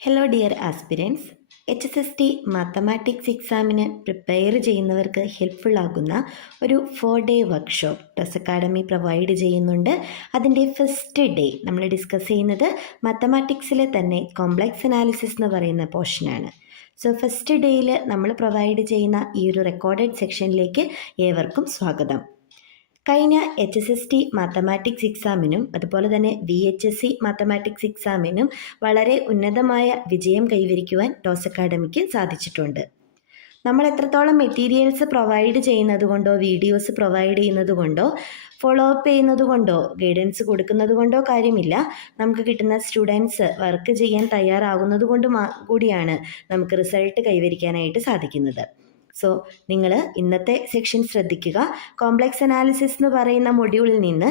Hello dear aspirants, HSST mathematics എക്സാമിന് prepare ചെയ്യുന്നവർക്ക് helpful ആകുന്ന ഒരു 4-day വർക്ക്ഷോപ്പ് ടസ് അക്കാഡമി പ്രൊവൈഡ് ചെയ്യുന്നുണ്ട്. അതിൻ്റെ ഫസ്റ്റ് ഡേ നമ്മൾ ഡിസ്കസ് ചെയ്യുന്നത് മാത്തമാറ്റിക്സിലെ തന്നെ കോംപ്ലക്സ് അനാലിസിസ് എന്ന് പറയുന്ന പോർഷനാണ്. സോ ഫസ്റ്റ് ഡേയിൽ നമ്മൾ പ്രൊവൈഡ് ചെയ്യുന്ന ഈ ഒരു റെക്കോർഡഡ് സെക്ഷനിലേക്ക് ഏവർക്കും സ്വാഗതം. കഴിഞ്ഞ HSST മാത്തമാറ്റിക്സ് എക്സാമിനും അതുപോലെ തന്നെ VHSC മാത്തമാറ്റിക്സ് എക്സാമിനും വളരെ ഉന്നതമായ വിജയം കൈവരിക്കുവാൻ ടോസ് അക്കാഡമിക്ക് സാധിച്ചിട്ടുണ്ട്. നമ്മൾ എത്രത്തോളം മെറ്റീരിയൽസ് പ്രൊവൈഡ് ചെയ്യുന്നത് കൊണ്ടോ വീഡിയോസ് പ്രൊവൈഡ് ചെയ്യുന്നത് കൊണ്ടോ ഫോളോ അപ്പ് ചെയ്യുന്നത് കൊണ്ടോ ഗൈഡൻസ് കൊടുക്കുന്നത് കൊണ്ടോ കാര്യമില്ല. നമുക്ക് കിട്ടുന്ന സ്റ്റുഡൻസ് വർക്ക് ചെയ്യാൻ തയ്യാറാകുന്നത് കൊണ്ട് കൂടിയാണ് നമുക്ക് റിസൾട്ട് കൈവരിക്കാനായിട്ട് സാധിക്കുന്നത്. സോ നിങ്ങൾ ഇന്നത്തെ സെക്ഷൻ ശ്രദ്ധിക്കുക. കോംപ്ലക്സ് അനാലിസിസ് എന്ന് പറയുന്ന മൊഡ്യൂളിൽ നിന്ന്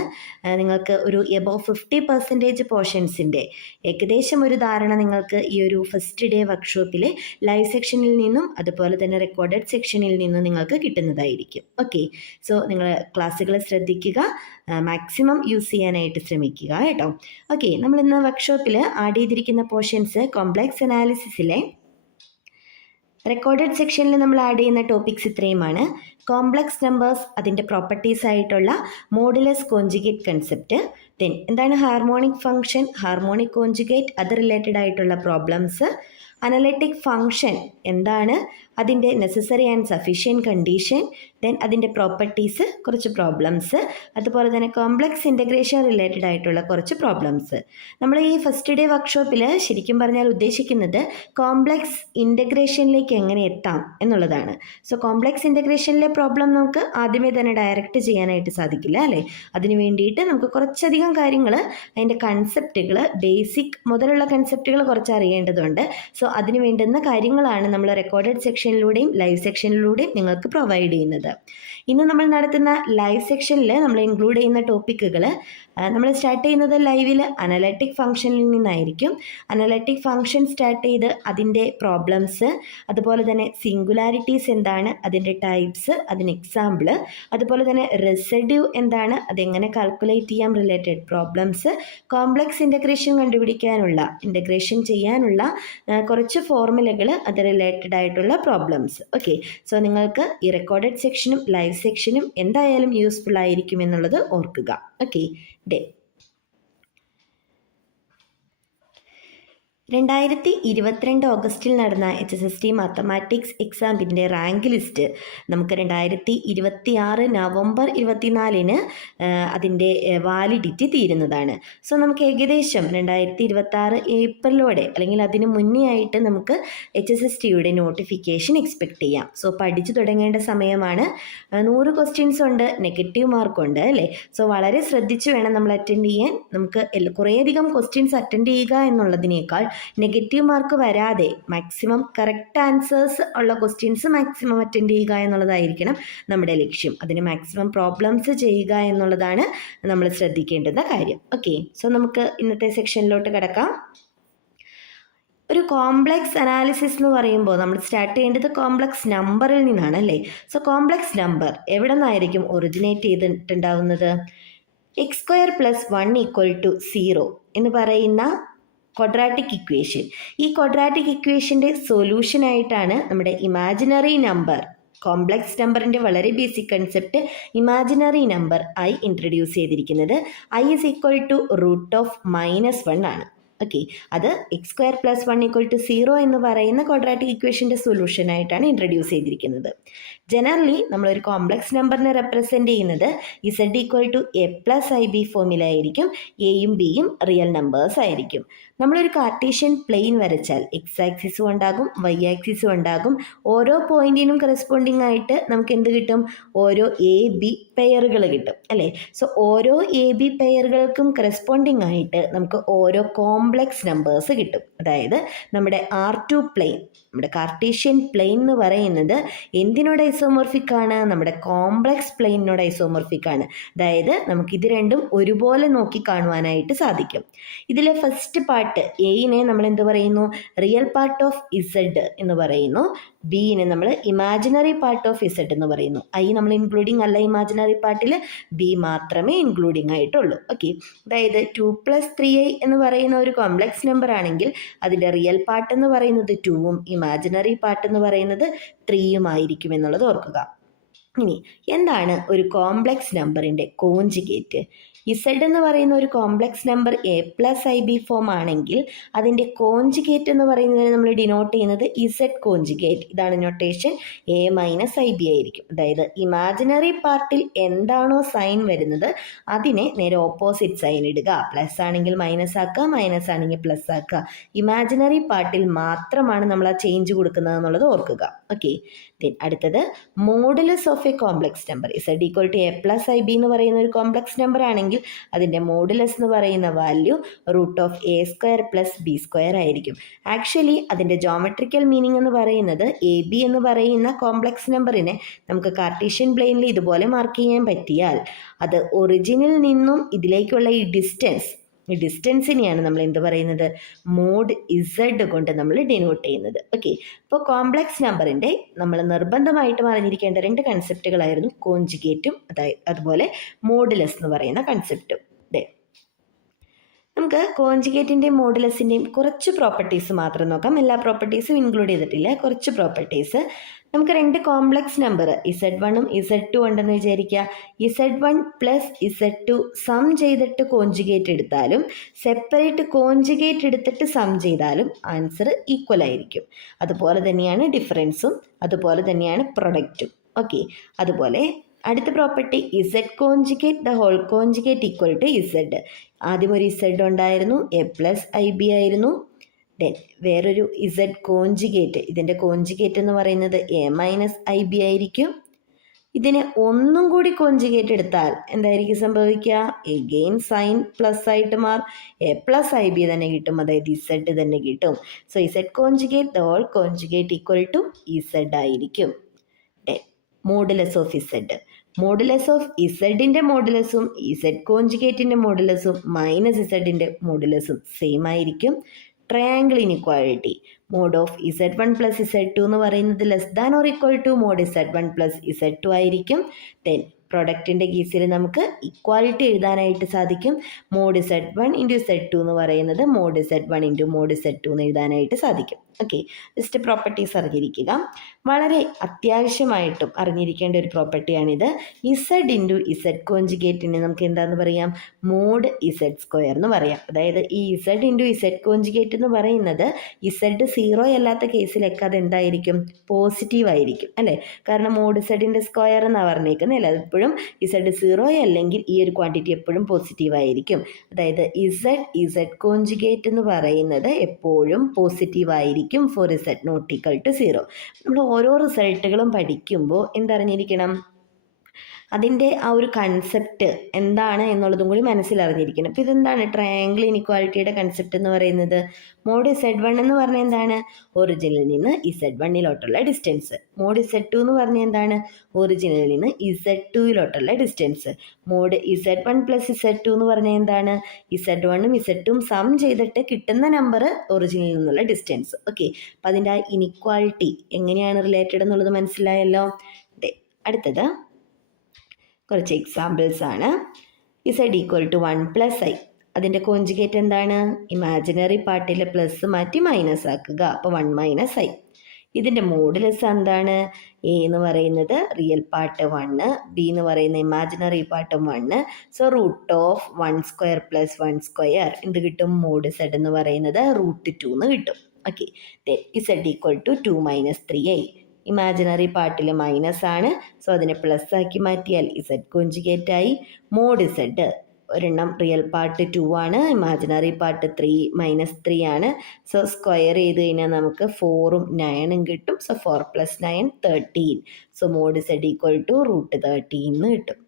നിങ്ങൾക്ക് ഒരു എബോവ് 50% പോർഷൻസിൻ്റെ ഏകദേശം ഒരു ധാരണ നിങ്ങൾക്ക് ഈ ഒരു ഫസ്റ്റ് ഡേ വർക്ക്ഷോപ്പിലെ ലൈവ് സെക്ഷനിൽ നിന്നും അതുപോലെ തന്നെ റെക്കോർഡഡ് സെക്ഷനിൽ നിന്നും നിങ്ങൾക്ക് കിട്ടുന്നതായിരിക്കും. ഓക്കെ, സോ നിങ്ങൾ ക്ലാസ്സുകൾ ശ്രദ്ധിക്കുക, മാക്സിമം യൂസ് ചെയ്യാനായിട്ട് ശ്രമിക്കുക കേട്ടോ. ഓക്കെ, നമ്മളിന്ന് വർക്ക്ഷോപ്പിൽ ആഡ് ചെയ്തിരിക്കുന്ന പോർഷൻസ് കോംപ്ലക്സ് അനാലിസിസിലെ റെക്കോർഡഡ് സെക്ഷനിൽ നമ്മൾ ആഡ് ചെയ്യുന്ന ടോപ്പിക്സ് ഇത്രയുമാണ്. കോംപ്ലക്സ് നമ്പേഴ്സ്, അതിൻ്റെ പ്രോപ്പർട്ടീസ് ആയിട്ടുള്ള മോഡുലസ് കോഞ്ചുഗേറ്റ് കൺസെപ്റ്റ്, ദെൻ എന്താണ് ഹാർമോണിക് ഫംഗ്ഷൻ, ഹാർമോണിക് കോഞ്ചുഗേറ്റ്, അത് റിലേറ്റഡ് ആയിട്ടുള്ള പ്രോബ്ലംസ്, അനലിറ്റിക് ഫംഗ്ഷൻ എന്താണ്, അതിൻ്റെ necessary and sufficient condition, then അതിൻ്റെ പ്രോപ്പർട്ടീസ്, കുറച്ച് പ്രോബ്ലംസ്, അതുപോലെ തന്നെ കോംപ്ലക്സ് ഇൻ്റഗ്രേഷൻ റിലേറ്റഡ് ആയിട്ടുള്ള കുറച്ച് പ്രോബ്ലംസ്. നമ്മൾ ഈ ഫസ്റ്റ് ഡേ വർക്ക്ഷോപ്പിൽ ശരിക്കും പറഞ്ഞാൽ ഉദ്ദേശിക്കുന്നത് കോംപ്ലക്സ് ഇൻ്റഗ്രേഷനിലേക്ക് എങ്ങനെ എത്താം എന്നുള്ളതാണ്. സോ കോംപ്ലക്സ് ഇൻ്റഗ്രേഷനിലെ പ്രോബ്ലം നമുക്ക് ആദ്യമേ തന്നെ ഡയറക്റ്റ് ചെയ്യാനായിട്ട് സാധിക്കില്ല അല്ലേ. അതിന് വേണ്ടിയിട്ട് നമുക്ക് കുറച്ചധികം കാര്യങ്ങൾ, അതിൻ്റെ കൺസെപ്റ്റുകൾ, ബേസിക് മുതലുള്ള കൺസെപ്റ്റുകൾ കുറച്ച് അറിയേണ്ടതുണ്ട്. സോ അതിന് വേണ്ടുന്ന കാര്യങ്ങളാണ് നമ്മൾ റെക്കോർഡഡ് സെക്ഷനിലൂടെയും ലൈവ് സെക്ഷനിലൂടെയും നിങ്ങൾക്ക് പ്രൊവൈഡ് ചെയ്യുന്നത്. ഇന്ന് നമ്മൾ നടത്തുന്ന ലൈവ് സെക്ഷനിൽ നമ്മൾ ഇൻക്ലൂഡ് ചെയ്യുന്ന ടോപ്പിക്കുകൾ, നമ്മൾ സ്റ്റാർട്ട് ചെയ്യുന്നത് ലൈവിൽ അനലറ്റിക് ഫംഗ്ഷനിൽ നിന്നായിരിക്കും. അനലറ്റിക് ഫംഗ്ഷൻ സ്റ്റാർട്ട് ചെയ്ത് അതിൻ്റെ പ്രോബ്ലംസ്, അതുപോലെ തന്നെ സിംഗുലാരിറ്റീസ് എന്താണ്, അതിൻ്റെ ടൈപ്സ്, അതിന് എക്സാമ്പിൾ, അതുപോലെ തന്നെ റെസിഡ്യൂ എന്താണ്, അതെങ്ങനെ കാൽക്കുലേറ്റ് ചെയ്യാം, റിലേറ്റഡ് പ്രോബ്ലംസ്, കോംപ്ലക്സ് ഇൻ്റഗ്രേഷൻ കണ്ടുപിടിക്കാനുള്ള, ഇൻ്റഗ്രേഷൻ ചെയ്യാനുള്ള കുറച്ച് ഫോർമുലകൾ, അത് റിലേറ്റഡ് ആയിട്ടുള്ള പ്രോബ്ലംസ്. ഓക്കെ, സോ നിങ്ങൾക്ക് ഈ റെക്കോർഡഡ് സെക്ഷനും ലൈവ് സെക്ഷനും എന്തായാലും യൂസ്ഫുൾ ആയിരിക്കും എന്നുള്ളത് ഓർക്കുക. ഓക്കെ, ഡേ 2022 ഓഗസ്റ്റിൽ നടന്ന HSST മാത്തമാറ്റിക്സ് എക്സാമിൻ്റെ റാങ്ക് ലിസ്റ്റ് നമുക്ക് 2026 നവംബർ 24 അതിൻ്റെ വാലിഡിറ്റി തീരുന്നതാണ്. സോ നമുക്ക് ഏകദേശം 2026 ഏപ്രിലോടെ അല്ലെങ്കിൽ അതിന് മുന്നേ ആയിട്ട് നമുക്ക് HSSTയുടെ നോട്ടിഫിക്കേഷൻ എക്സ്പെക്റ്റ് ചെയ്യാം. സോ പഠിച്ചു തുടങ്ങേണ്ട സമയമാണ്. 100 ക്വസ്റ്റ്യൻസ് ഉണ്ട്, നെഗറ്റീവ് മാർക്കുണ്ട് അല്ലേ. സോ വളരെ ശ്രദ്ധിച്ച് വേണം നമ്മൾ അറ്റൻഡ് ചെയ്യാൻ. നമുക്ക് കുറേയധികം ക്വസ്റ്റ്യൻസ് അറ്റൻഡ് ചെയ്യുക എന്നുള്ളതിനേക്കാൾ നെഗറ്റീവ് മാർക്ക് വരാതെ മാക്സിമം കറക്റ്റ് ആൻസേഴ്സ് ഉള്ള ക്വസ്റ്റ്യൻസ് മാക്സിമം അറ്റൻഡ് ചെയ്യുക എന്നുള്ളതായിരിക്കണം നമ്മുടെ ലക്ഷ്യം. അതിന് മാക്സിമം പ്രോബ്ലംസ് ചെയ്യുക എന്നുള്ളതാണ് നമ്മൾ ശ്രദ്ധിക്കേണ്ടുന്ന കാര്യം. ഓക്കെ, സോ നമുക്ക് ഇന്നത്തെ സെക്ഷനിലോട്ട് കിടക്കാം. ഒരു കോംപ്ലക്സ് അനാലിസിസ് എന്ന് പറയുമ്പോൾ നമ്മൾ സ്റ്റാർട്ട് ചെയ്യേണ്ടത് കോംപ്ലക്സ് നമ്പറിൽ നിന്നാണ് അല്ലേ. സോ കോംപ്ലക്സ് നമ്പർ എവിടെ നിന്നായിരിക്കും ഒറിജിനേറ്റ് ചെയ്തിട്ടുണ്ടാവുന്നത്? x² + 1 = 0 എന്ന് പറയുന്ന ക്വാഡ്രാറ്റിക് ഇക്വേഷൻ. ഈ ക്വാഡ്രാറ്റിക് ഇക്വേഷൻ്റെ സൊല്യൂഷനായിട്ടാണ് നമ്മുടെ ഇമാജിനറി നമ്പർ, കോംപ്ലക്സ് നമ്പറിൻ്റെ വളരെ basic concept imaginary number I introduce ചെയ്തിരിക്കുന്നത്. I = √(-1) ആണ്. ഓക്കെ, അത് x² + 1 = 0 എന്ന് പറയുന്ന ക്വാഡ്രാറ്റിക് ഇക്വേഷൻ്റെ സൊല്യൂഷനായിട്ടാണ് ഇൻട്രൊഡ്യൂസ് ചെയ്തിരിക്കുന്നത്. ജനറലി നമ്മളൊരു കോംപ്ലക്സ് നമ്പറിനെ റെപ്രസെൻ്റ് ചെയ്യുന്നത് Z = a + ib ഫോമിൽ ആയിരിക്കും. എയും ബിയും റിയൽ നമ്പേഴ്സ് ആയിരിക്കും. നമ്മളൊരു കാർട്ടീഷ്യൻ പ്ലെയിൻ വരച്ചാൽ എക്സ് ആക്സിസും ഉണ്ടാകും, വൈ ആക്സിസും ഉണ്ടാകും. ഓരോ പോയിന്റിനും കറസ്പോണ്ടിങ് ആയിട്ട് നമുക്ക് എന്ത് കിട്ടും? ഓരോ AB പെയറുകൾ കിട്ടും അല്ലേ. സോ ഓരോ AB പെയറുകൾക്കും കറസ്പോണ്ടിങ് ആയിട്ട് നമുക്ക് ഓരോ കോംപ്ലക്സ് നമ്പേഴ്സ് കിട്ടും. അതായത് നമ്മുടെ R2 പ്ലെയിൻ, നമ്മുടെ കാർട്ടീഷ്യൻ പ്ലെയിൻ എന്ന് പറയുന്നത് എന്തിനോട് ഐസോമോർഫിക് ആണ്? നമ്മുടെ കോംപ്ലക്സ് പ്ലെയിനോട് ഐസോമോർഫിക് ആണ്. അതായത് നമുക്കിത് രണ്ടും ഒരുപോലെ നോക്കി കാണുവാനായിട്ട് സാധിക്കും. ഇതിലെ ഫസ്റ്റ് പാർട്ട് എയിനെ നമ്മൾ എന്ത് പറയുന്നു? റിയൽ പാർട്ട് ഓഫ് Z എന്ന് പറയുന്നു. ബിനെ നമ്മൾ ഇമാജിനറി പാർട്ട് ഓഫ് Z എന്ന് പറയുന്നു. I നമ്മൾ ഇൻക്ലൂഡിങ് അല്ല ഇമാജിനറി ഇമാജിനറി പാർട്ടിൽ ബി മാത്രമേ ഇൻക്ലൂഡിങ് ആയിട്ടുള്ളൂ. ഓക്കെ, അതായത് 2 + 3i എന്ന് പറയുന്ന ഒരു കോംപ്ലക്സ് നമ്പർ ആണെങ്കിൽ അതിൻ്റെ റിയൽ പാർട്ട് എന്ന് പറയുന്നത് 2ഉം ഇമാജിനറി പാർട്ട് എന്ന് പറയുന്നത് 3യും ആയിരിക്കും എന്നുള്ളത് ഓർക്കുക. ഇനി എന്താണ് ഒരു കോംപ്ലക്സ് നമ്പറിൻ്റെ കോഞ്ചുഗേറ്റ്? ഇസഡ് എന്ന് പറയുന്ന ഒരു കോംപ്ലക്സ് നമ്പർ a+ib ഫോം ആണെങ്കിൽ അതിൻ്റെ കോഞ്ചുഗേറ്റ് എന്ന് പറയുന്നത് നമ്മൾ ഡിനോട്ട് ചെയ്യുന്നത് ഇസഡ് കോഞ്ചുഗേറ്റ്. ഇതാണ് നൊട്ടേഷൻ, a-ib ആയിരിക്കും. അതായത് ഇമാജിനറി പാർട്ടിൽ എന്താണോ സൈൻ വരുന്നത് അതിനെ നേരെ ഓപ്പോസിറ്റ് സൈൻ ഇടുക. പ്ലസ് ആണെങ്കിൽ മൈനസ് ആക്കുക, മൈനസ് ആണെങ്കിൽ പ്ലസ് ആക്കുക. ഇമാജിനറി പാർട്ടിൽ മാത്രമാണ് നമ്മൾ ആ ചേഞ്ച് കൊടുക്കുന്നത് എന്നുള്ളത് ഓർക്കുക. ഓക്കെ, അടുത്തത് modulus of a complex number. Z equal to a+ib എന്ന് പറയുന്ന ഒരു കോംപ്ലക്സ് നമ്പർ ആണെങ്കിൽ അതിൻ്റെ മോഡുലസ് എന്ന് പറയുന്ന വാല്യൂ √a² + b² ആയിരിക്കും. ആക്ച്വലി അതിൻ്റെ ജോമെട്രിക്കൽ മീനിങ് എന്ന് പറയുന്നത് ab എന്ന് പറയുന്ന കോംപ്ലക്സ് നമ്പറിനെ നമുക്ക് കാർട്ടീഷ്യൻ പ്ലെയിനിൽ ഇതുപോലെ മാർക്ക് ചെയ്യാൻ പറ്റിയാൽ അത് ഒറിജിനിൽ നിന്നും ഇതിലേക്കുള്ള ഈ ഡിസ്റ്റൻസിനെയാണ് നമ്മൾ എന്ത് പറയുന്നത്, മോഡ് ഇസഡ് കൊണ്ട് നമ്മൾ ഡിനോട്ട് ചെയ്യുന്നത്. ഓക്കെ, അപ്പോൾ കോംപ്ലക്സ് നമ്പറിൻ്റെ നമ്മൾ നിർബന്ധമായിട്ടും അറിഞ്ഞിരിക്കേണ്ട 2 കൺസെപ്റ്റുകളായിരുന്നു കോഞ്ചുഗേറ്റും അതുപോലെ മോഡുലസ് എന്ന് പറയുന്ന കൺസെപ്റ്റും. നമുക്ക് കോഞ്ചുഗേറ്റിൻ്റെയും മോഡുലസിൻ്റെയും കുറച്ച് പ്രോപ്പർട്ടീസ് മാത്രം നോക്കാം. എല്ലാ പ്രോപ്പർട്ടീസും ഇൻക്ലൂഡ് ചെയ്തിട്ടില്ല, കുറച്ച് പ്രോപ്പർട്ടീസ്. നമുക്ക് 2 കോംപ്ലക്സ് നമ്പർ Z1ഉം Z2 ഉണ്ടെന്ന് വിചാരിക്കുക. Z1 + Z2 സം ചെയ്തിട്ട് കോഞ്ചുഗേറ്റ് എടുത്താലും സെപ്പറേറ്റ് കോഞ്ചുഗേറ്റ് എടുത്തിട്ട് സം ചെയ്താലും ആൻസർ ഈക്വൽ ആയിരിക്കും. അതുപോലെ തന്നെയാണ് ഡിഫറൻസും, അതുപോലെ തന്നെയാണ് പ്രൊഡക്റ്റും. ഓക്കെ, അതുപോലെ അടുത്ത property Z conjugate the whole conjugate equal to Z. ആദ്യം ഒരു Z ഉണ്ടായിരുന്നു, a+ib ആയിരുന്നു. വേറൊരു Z കോഞ്ചുഗേറ്റ്, ഇതിൻ്റെ കോഞ്ചുഗേറ്റ് എന്ന് പറയുന്നത് a-ib ആയിരിക്കും. ഇതിനെ ഒന്നും കൂടി കോഞ്ചുഗേറ്റ് എടുത്താൽ എന്തായിരിക്കും സംഭവിക്കുക? എഗെയിൻ സൈൻ പ്ലസ് ആയിട്ട് മാറും, a+ib തന്നെ കിട്ടും, അതായത് Z തന്നെ കിട്ടും. So Z conjugate the whole conjugate equal to Z ആയിരിക്കും. Modulus of Z. Modulus of ഇസഡിൻ്റെ മോഡുലസും Z കോഞ്ചുഗേറ്റിൻ്റെ മോഡുലസും -Z മോഡുലസും സെയിം ആയിരിക്കും. Triangle inequality, mod of Z1 + Z2 എന്ന് പറയുന്നത് <= മോഡ് Z1 + Z2 ആയിരിക്കും. പ്രൊഡക്റ്റിൻ്റെ കേസിൽ നമുക്ക് ഇക്വാലിറ്റി എഴുതാനായിട്ട് സാധിക്കും. മോഡ് Z1 × Z2 എന്ന് പറയുന്നത് മോഡ് Z1 × മോഡ് Z2 എന്ന് എഴുതാനായിട്ട് സാധിക്കും. ഓക്കെ, ജസ്റ്റ് പ്രോപ്പർട്ടീസ് അറിഞ്ഞിരിക്കുക. വളരെ അത്യാവശ്യമായിട്ടും അറിഞ്ഞിരിക്കേണ്ട ഒരു പ്രോപ്പർട്ടിയാണിത്. Z × Z കോഞ്ചുഗേറ്റിനെ നമുക്ക് എന്താണെന്ന് പറയാം? മോഡ് Z² എന്ന് പറയാം. അതായത് ഈ Z × Z കോഞ്ചുഗേറ്റ് എന്ന് പറയുന്നത് Z 0 അല്ലാത്ത കേസിലൊക്കെ അതെന്തായിരിക്കും? പോസിറ്റീവ് ആയിരിക്കും അല്ലേ? കാരണം മോഡ് Z സ്ക്വയർ എന്നാണ് പറഞ്ഞേക്കുന്നത്. അതെപ്പോഴും Z 0 അല്ലെങ്കിൽ ഈ ഒരു ക്വാണ്ടിറ്റി എപ്പോഴും പോസിറ്റീവ് ആയിരിക്കും. അതായത് Z കോഞ്ചുഗേറ്റ് എന്ന് പറയുന്നത് എപ്പോഴും പോസിറ്റീവ് ആയിരിക്കും ഫോർ Z ≠ 0. നമ്മൾ ഓരോ റിസൾട്ടുകളും പഠിക്കുമ്പോൾ എന്തറിഞ്ഞിരിക്കണം? അതിൻ്റെ ആ ഒരു കൺസെപ്റ്റ് എന്താണ് എന്നുള്ളതും കൂടി മനസ്സിലറിഞ്ഞിരിക്കണം. അപ്പോൾ ഇതെന്താണ് ട്രയാങ്കിൾ ഇനിക്വാലിറ്റിയുടെ കൺസെപ്റ്റ് എന്ന് പറയുന്നത്? മോഡ് Z1 എന്ന് പറഞ്ഞാൽ എന്താണ്? ഒറിജിനിൽ നിന്ന് Z1 ഡിസ്റ്റൻസ്. മോഡ് Z2 എന്ന് പറഞ്ഞാൽ എന്താണ്? ഒറിജിനിൽ നിന്ന് Z2 distance. Mode Z1 + Z2 എന്ന് പറഞ്ഞാൽ എന്താണ്? Z1ഉം Z2ഉം സം ചെയ്തിട്ട് കിട്ടുന്ന നമ്പർ ഒറിജിനിൽ നിന്നുള്ള ഡിസ്റ്റൻസ്. ഓക്കെ, അപ്പോൾ അതിൻ്റെ ആ ഇനിക്വാലിറ്റി എങ്ങനെയാണ് റിലേറ്റഡ് എന്നുള്ളത് മനസ്സിലായല്ലോ. അടുത്തത് കുറച്ച് എക്സാമ്പിൾസ് ആണ്. Z = 1 + i. അതിൻ്റെ കോഞ്ചുഗേറ്റ് എന്താണ്? ഇമാജിനറി പാർട്ടിൽ പ്ലസ് മാറ്റി മൈനസ് ആക്കുക, അപ്പോൾ 1 - i. ഇതിൻ്റെ മോഡുലസ് എന്താണ്? a എന്ന് പറയുന്നത് റിയൽ പാർട്ട് 1, b എന്ന് പറയുന്ന ഇമാജിനറി പാർട്ട് 1. സോ √1² + 1² എന്ത് കിട്ടും? മോഡ് Z എന്ന് പറയുന്നത് √2 എന്ന് കിട്ടും. Okay, Z = 2 - 3i. ഇമാജിനറി പാർട്ടിൽ മൈനസ് ആണ്, സോ അതിനെ പ്ലസ് ആക്കി മാറ്റിയാൽ Z കോഞ്ചുഗേറ്റായി. മോഡ് Z ഒരെണ്ണം റിയൽ പാർട്ട് 2 ആണ്, ഇമാജിനറി പാർട്ട് 3 - 3 ആണ്. സോ സ്ക്വയർ ചെയ്ത് കഴിഞ്ഞാൽ നമുക്ക് 4ഉം 9ഉം കിട്ടും. സോ 4 + 9 13. സോ മോഡ് Z = √13 എന്ന് കിട്ടും.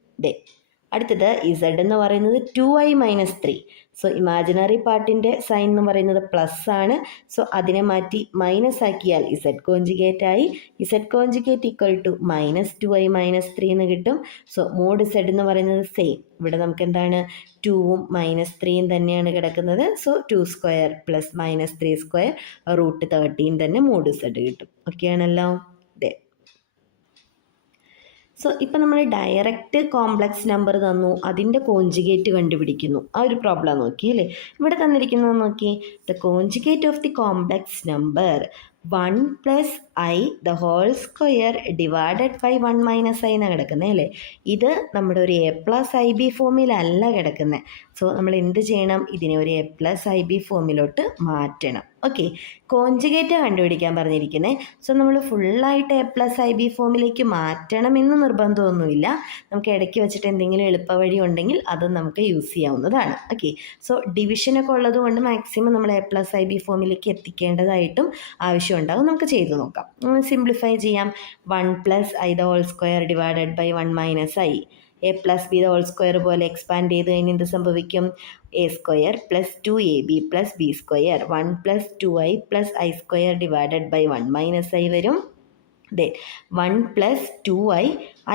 അടുത്തത് Z എന്ന് പറയുന്നത് 2i - 3. സോ ഇമാജിനറി പാർട്ടിൻ്റെ സൈൻ എന്ന് പറയുന്നത് പ്ലസ് ആണ്, സോ അതിനെ മാറ്റി മൈനസ് ആക്കിയാൽ Z കോഞ്ചുഗേറ്റായി. Z കോഞ്ചുഗേറ്റ് = -2i - 3 എന്ന് കിട്ടും. സോ മോഡ് Z എന്ന് പറയുന്നത് സെയിം. ഇവിടെ നമുക്ക് എന്താണ്? 2ഉം -3ഉം തന്നെയാണ് കിടക്കുന്നത്. സോ 2² + -3² √13 തന്നെ മോഡ് Z കിട്ടും. ഓക്കെ ആണല്ലോ. സോ ഇപ്പം നമ്മൾ ഡയറക്റ്റ് കോംപ്ലക്സ് നമ്പർ തന്നു, അതിൻ്റെ കോഞ്ചുഗേറ്റ് കണ്ടുപിടിക്കുന്നു. ആ ഒരു പ്രോബ്ലം നോക്കി അല്ലേ. ഇവിടെ തന്നിരിക്കുന്നത് നോക്കി, the conjugate of the complex number 1 + i the whole square divided by 1 - i എന്നാണ് കിടക്കുന്നത് അല്ലേ. ഇത് നമ്മുടെ ഒരു A+IB ഫോമിലല്ല കിടക്കുന്നത്. സോ നമ്മൾ എന്ത് ചെയ്യണം, ഇതിനെ ഒരു A+IB ഫോമിലോട്ട് മാറ്റണം. ഓക്കെ, കോഞ്ചുഗേറ്റ് കണ്ടുപിടിക്കാൻ പറഞ്ഞിരിക്കുന്നത്. സോ നമ്മൾ ഫുള്ളായിട്ട് A+IB ഫോമിലേക്ക് മാറ്റണമെന്ന് നിർബന്ധമൊന്നുമില്ല. നമുക്ക് ഇടയ്ക്ക് വെച്ചിട്ട് എന്തെങ്കിലും എളുപ്പവഴി ഉണ്ടെങ്കിൽ അതും നമുക്ക് യൂസ് ചെയ്യാവുന്നതാണ്. ഓക്കെ, സോ ഡിവിഷനൊക്കെ ഉള്ളത് കൊണ്ട് മാക്സിമം നമ്മൾ A+IB ഫോമിലേക്ക് എത്തിക്കേണ്ടതായിട്ടും ആവശ്യമുണ്ടാകും. നമുക്ക് ചെയ്തു നോക്കാം. സിംപ്ലിഫൈ ചെയ്യാം. 1 + i the whole square divided by 1 - i. A+b the whole square പോലെ എക്സ്പാൻഡ് ചെയ്ത് കഴിഞ്ഞ് എന്ത് സംഭവിക്കും, a² + 2ab + b². 1 + 2i + i² divided by 1 - i വരും. Then 1 + 2i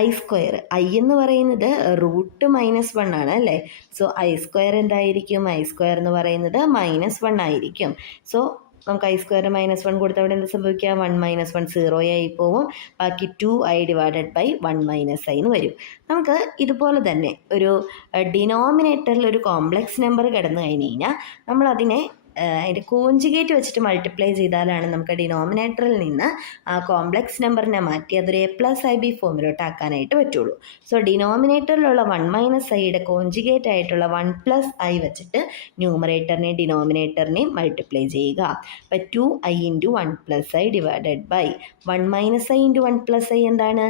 i². i എന്ന് പറയുന്നത് √-1 ആണ് അല്ലേ. സോ i² എന്തായിരിക്കും, i² എന്ന് പറയുന്നത് -1 ആയിരിക്കും. സോ നമുക്ക് i² -1 കൊടുത്ത അവിടെ എന്ത് സംഭവിക്കുക, 1 - 1 0 ആയി പോവും. ബാക്കി 2i ഡിവൈഡഡ് ബൈ 1 - i എന്ന് വരും. നമുക്ക് ഇതുപോലെ തന്നെ ഒരു ഡിനോമിനേറ്ററിൽ ഒരു കോംപ്ലക്സ് നമ്പർ കിടന്നു കഴിഞ്ഞ് കഴിഞ്ഞാൽ നമ്മളതിനെ അതിൻ്റെ കോഞ്ചുഗേറ്റ് വെച്ചിട്ട് മൾട്ടിപ്ലൈ ചെയ്താലാണ് നമുക്ക് ഡിനോമിനേറ്ററിൽ നിന്ന് ആ കോംപ്ലക്സ് നമ്പറിനെ മാറ്റി അതൊരു A+IB ഫോമിലോട്ട് ആക്കാനായിട്ട് പറ്റുള്ളൂ. സോ ഡിനോമിനേറ്ററിലുള്ള 1 - iയുടെ കോഞ്ചുഗേറ്റ് ആയിട്ടുള്ള 1 + i വെച്ചിട്ട് ന്യൂമറേറ്ററിനെയും ഡിനോമിനേറ്ററിനെയും മൾട്ടിപ്ലൈ ചെയ്യുക. അപ്പം 2i × 1 + i divided by 1 - i × 1 + i എന്താണ്,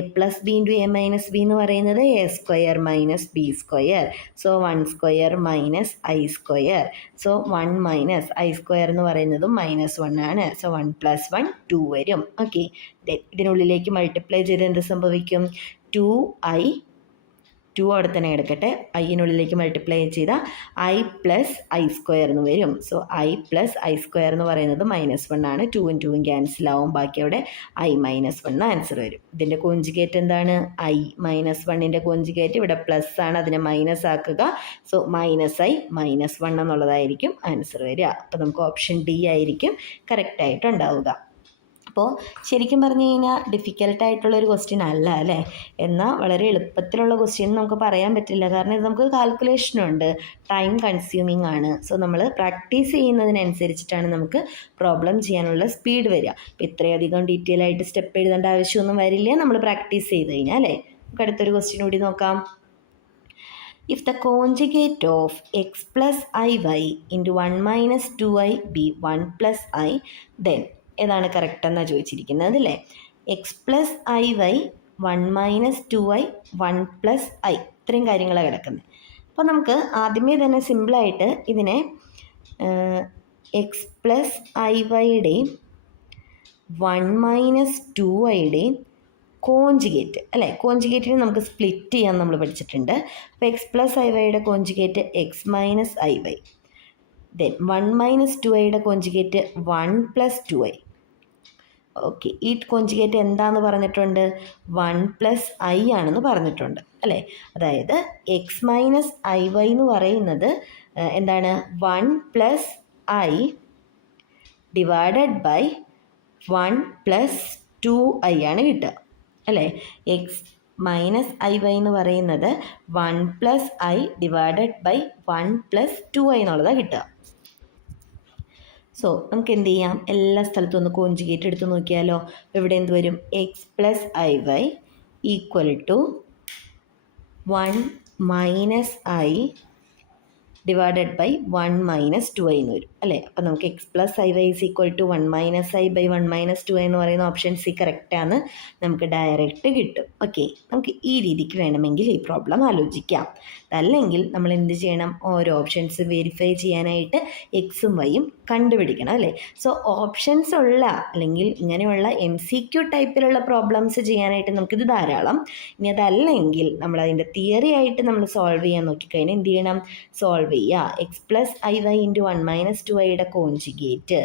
A+b × a - b എന്ന് പറയുന്നത് a² - b². So 1² - i². So 1 - i² എന്ന് പറയുന്നതും -1 ആണ്. സോ 1 + 1 2 വരും. ഓക്കെ, ഇതിനുള്ളിലേക്ക് മൾട്ടിപ്ലൈ ചെയ്ത് എന്ത് സംഭവിക്കും, 2i 2 അവിടെ തന്നെ കിടക്കട്ടെ. ഐനുള്ളിലേക്ക് മൾട്ടിപ്ലൈ ചെയ്താൽ i + i² എന്ന് വരും. സോ i + i² എന്ന് പറയുന്നത് -1 ആണ്. 2ഉം 2ഉം ക്യാൻസൽ ആവും. ബാക്കി അവിടെ i - 1 ആൻസർ വരും. ഇതിൻ്റെ കോഞ്ചുഗേറ്റ് എന്താണ്, i - 1ൻ്റെ കോഞ്ചുഗേറ്റ് ഇവിടെ പ്ലസ് ആണ്, അതിനെ മൈനസ് ആക്കുക. സോ -i - 1 എന്നുള്ളതായിരിക്കും ആൻസർ വരിക. അപ്പോൾ നമുക്ക് ഓപ്ഷൻ ഡി ആയിരിക്കും കറക്റ്റായിട്ടുണ്ടാവുക. അപ്പോൾ ശരിക്കും പറഞ്ഞു കഴിഞ്ഞാൽ ഡിഫിക്കൽട്ടായിട്ടുള്ളൊരു ക്വസ്റ്റ്യൻ അല്ല അല്ലേ. എന്നാൽ വളരെ എളുപ്പത്തിലുള്ള ക്വസ്റ്റ്യൻ നമുക്ക് പറയാൻ പറ്റില്ല. കാരണം ഇത് നമുക്ക് കാൽക്കുലേഷനുണ്ട്, ടൈം കൺസ്യൂമിങ് ആണ്. സോ നമ്മൾ പ്രാക്ടീസ് ചെയ്യുന്നതിനനുസരിച്ചിട്ടാണ് നമുക്ക് പ്രോബ്ലം ചെയ്യാനുള്ള സ്പീഡ് വരിക. അപ്പോൾ ഇത്രയധികം ഡീറ്റെയിൽ ആയിട്ട് സ്റ്റെപ്പ് എഴുതേണ്ട ആവശ്യമൊന്നും വരില്ല നമ്മൾ പ്രാക്ടീസ് ചെയ്ത് കഴിഞ്ഞാൽ അല്ലേ. നമുക്ക് അടുത്തൊരു ക്വസ്റ്റ്യൻ കൂടി നോക്കാം. If the conjugate of x + iy into 1 - 2i be 1 + i, then ഏതാണ് കറക്റ്റ് എന്നാണ് ചോദിച്ചിരിക്കുന്നത് അല്ലേ. x + iy 1 - 2i 1 + i ഇത്രയും കാര്യങ്ങളാണ് കിടക്കുന്നത്. അപ്പോൾ നമുക്ക് ആദ്യമേ തന്നെ സിമ്പിളായിട്ട് ഇതിനെ x + iy-യുടെയും 1 - 2i-യുടെയും കോഞ്ചുഗേറ്റ് അല്ലേ, കോഞ്ചുഗേറ്റിന് നമുക്ക് സ്പ്ലിറ്റ് ചെയ്യാൻ നമ്മൾ പഠിച്ചിട്ടുണ്ട്. അപ്പോൾ x + iy-യുടെ കോഞ്ചുഗേറ്റ് x - iy, ദെൻ 1 - 2i-യുടെ കോഞ്ചുഗേറ്റ് 1 + 2i. ഓക്കെ, ഈ കോഞ്ചുഗേറ്റ് എന്താണെന്ന് പറഞ്ഞിട്ടുണ്ട്, 1 + i ആണെന്ന് പറഞ്ഞിട്ടുണ്ട് അല്ലേ. അതായത് x - iy എന്ന് പറയുന്നത് എന്താണ്, 1 + i ഡിവൈഡഡ് ബൈ 1 + 2i ആണ് കിട്ടുക അല്ലേ. x - iy എന്ന് പറയുന്നത് 1 + i ഡിവൈഡഡ് ബൈ 1 + 2i എന്നുള്ളതാണ് കിട്ടുക. സോ നമുക്ക് എന്ത് ചെയ്യാം, എല്ലാ സ്ഥലത്തും ഒന്ന് കോഞ്ചുഗേറ്റ് എടുത്ത് നോക്കിയാലോ. ഇവിടെ എന്ത് വരും, x + iy = 1 - i divided by 1 - 2i എന്ന് വരും അല്ലേ. അപ്പോൾ നമുക്ക് x + iy = 1 - i / 1 - 2i എന്ന് പറയുന്ന ഓപ്ഷൻ സി കറക്റ്റാണ്, നമുക്ക് ഡയറക്റ്റ് കിട്ടും. ഓക്കെ, നമുക്ക് ഈ രീതിക്ക് വേണമെങ്കിൽ ഈ പ്രോബ്ലം ആലോചിക്കാം. അതല്ലെങ്കിൽ നമ്മൾ എന്ത് ചെയ്യണം, ഓരോ ഓപ്ഷൻസ് വെരിഫൈ ചെയ്യാനായിട്ട് എക്സും വൈയും കണ്ടുപിടിക്കണം അല്ലേ. സോ ഓപ്ഷൻസ് ഉള്ള അല്ലെങ്കിൽ ഇങ്ങനെയുള്ള MCQ ടൈപ്പിലുള്ള പ്രോബ്ലംസ് ചെയ്യാനായിട്ട് നമുക്കിത് ധാരാളം. ഇനി അതല്ലെങ്കിൽ നമ്മളതിൻ്റെ തിയറി ആയിട്ട് നമ്മൾ സോൾവ് ചെയ്യാൻ നോക്കിക്കഴിഞ്ഞാൽ എന്ത് ചെയ്യണം, സോൾവ് ചെയ്യുക. x + iy × 1 - 2iയുടെ കോഞ്ചുഗേറ്റ്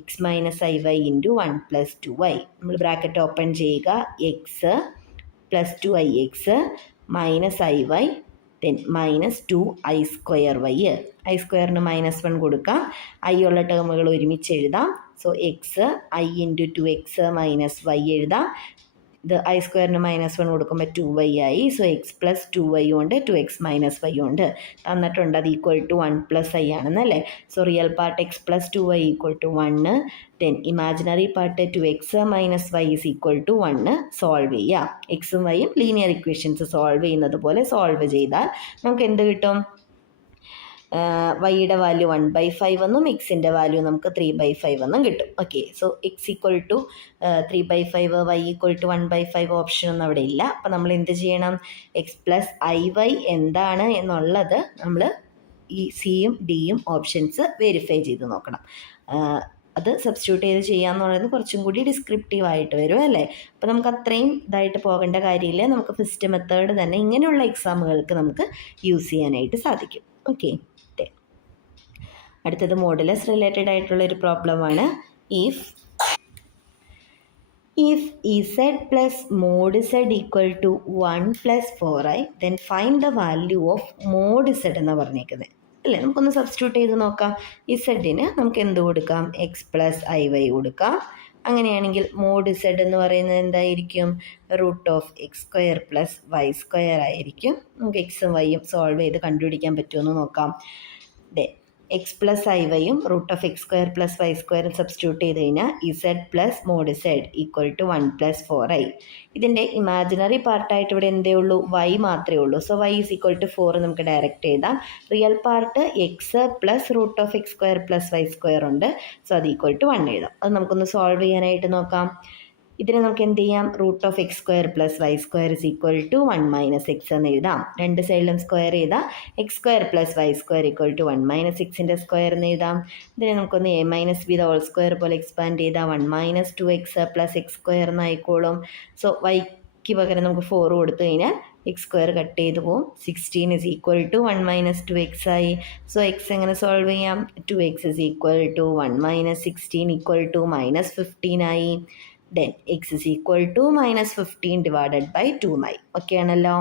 x - iy × 1 + 2i. നമ്മൾ ബ്രാക്കറ്റ് ഓപ്പൺ ചെയ്യുക, x + 2ix - iy then -2i²y. i²ന് -1 കൊടുക്കാം, i ഉള്ള ടേമുകൾ ഒരുമിച്ച് എഴുതാം. So x i × 2x - y എഴുതാം. ഇത് ഐ സ്ക്വയറിന് -1 കൊടുക്കുമ്പോൾ 2y ആയി. സോ എക്സ് പ്ലസ് 2y ഉണ്ട്, 2x മൈനസ് y ഉണ്ട് തന്നിട്ടുണ്ട്. അത് ഈക്വൽ ടു 1 + i ആണെന്നല്ലേ. So real part X plus 2y equal to 1, then imaginary part 2x minus y is equal to 1 solve ചെയ്യുക. എക്സും വൈയും ലീനിയർ ഇക്വേഷൻസ് സോൾവ് ചെയ്യുന്നത് പോലെ solve ചെയ്താൽ നമുക്ക് എന്ത് കിട്ടും? വൈയുടെ വാല്യൂ 1/5 എന്നും എക്സിൻ്റെ വാല്യൂ നമുക്ക് 3/5 എന്നും കിട്ടും. Okay, so X equal to 3/5, Y equal to 1/5 ഓപ്ഷനൊന്നും അവിടെ ഇല്ല. അപ്പം നമ്മൾ എന്ത് ചെയ്യണം? എക്സ് പ്ലസ് IY എന്താണ് എന്നുള്ളത് നമ്മൾ ഈ സിയും ഡിയും ഓപ്ഷൻസ് വെരിഫൈ ചെയ്ത് നോക്കണം. അത് സബ്സ്റ്റിറ്റ്യൂട്ട് ചെയ്ത് ചെയ്യാമെന്ന് പറയുന്നത് കുറച്ചും കൂടി ഡിസ്ക്രിപ്റ്റീവ് ആയിട്ട് വരും അല്ലേ. അപ്പോൾ നമുക്ക് അത്രയും ഇതായിട്ട് പോകേണ്ട കാര്യമില്ല. നമുക്ക് ഫസ്റ്റ് മെത്തേഡ് തന്നെ ഇങ്ങനെയുള്ള എക്സാമുകൾക്ക് നമുക്ക് യൂസ് ചെയ്യാനായിട്ട് സാധിക്കും. ഓക്കെ, അടുത്തത് മോഡുലസ് റിലേറ്റഡ് ആയിട്ടുള്ളൊരു പ്രോബ്ലമാണ്. If z plus mod z equal to 1 + 4i then find the value of mod z എന്ന് പറഞ്ഞേക്കുന്നത് അല്ലേ. നമുക്കൊന്ന് സബ്സ്റ്റിറ്റ്യൂട്ട് ചെയ്ത് നോക്കാം. ഇസഡിന് നമുക്ക് എന്ത് കൊടുക്കാം? എക്സ് പ്ലസ് IY കൊടുക്കാം. അങ്ങനെയാണെങ്കിൽ മോഡ് z എന്ന് പറയുന്നത് എന്തായിരിക്കും? √(x² + y² ആയിരിക്കും. നമുക്ക് എക്സും വൈയും സോൾവ് ചെയ്ത് കണ്ടുപിടിക്കാൻ പറ്റുമെന്ന് നോക്കാം. X plus IYയും √(x² + y² substitute ചെയ്ത് കഴിഞ്ഞാൽ z plus mod z equal to 1 + 4i. ഇതിൻ്റെ ഇമാജിനറി പാർട്ടായിട്ട് ഇവിടെ എന്തേ ഉള്ളൂ? y മാത്രമേ ഉള്ളൂ. So y is equal to 4 നമുക്ക് ഡയറക്റ്റ് എഴുതാം. Real part X plus √(x² + y² ഉണ്ട്. സോ അത് ഈക്വൽ ടു 1 എഴുതാം. അത് നമുക്കൊന്ന് സോൾവ് ചെയ്യാനായിട്ട് നോക്കാം. ഇതിനെ നമുക്ക് എന്ത് ചെയ്യാം? √(x² + y² is equal to 1 - x എന്ന് എഴുതാം. രണ്ട് സൈഡിലും സ്ക്വയർ ചെയ്താൽ x² + y² equal to 1 - xൻ്റെ square എന്ന് എഴുതാം. ഇതിനെ നമുക്കൊന്ന് a-b² പോലെ എക്സ്പാൻഡ് ചെയ്താൽ 1 - 2x + x² എന്നായിക്കോളും. സോ വൈക്ക് പകരം നമുക്ക് 4 കൊടുത്തു കഴിഞ്ഞാൽ x² കട്ട് ചെയ്ത് പോകും. 16 ഇസ് ഈക്വൽ ടു 1 - 2x ആയി. സോ x എങ്ങനെ സോൾവ് ചെയ്യാം? 2x is equal to 1 - 16 equal to -15 ആയി. Then X is equal to -15 divided by 2y. Okay ആണല്ലോ.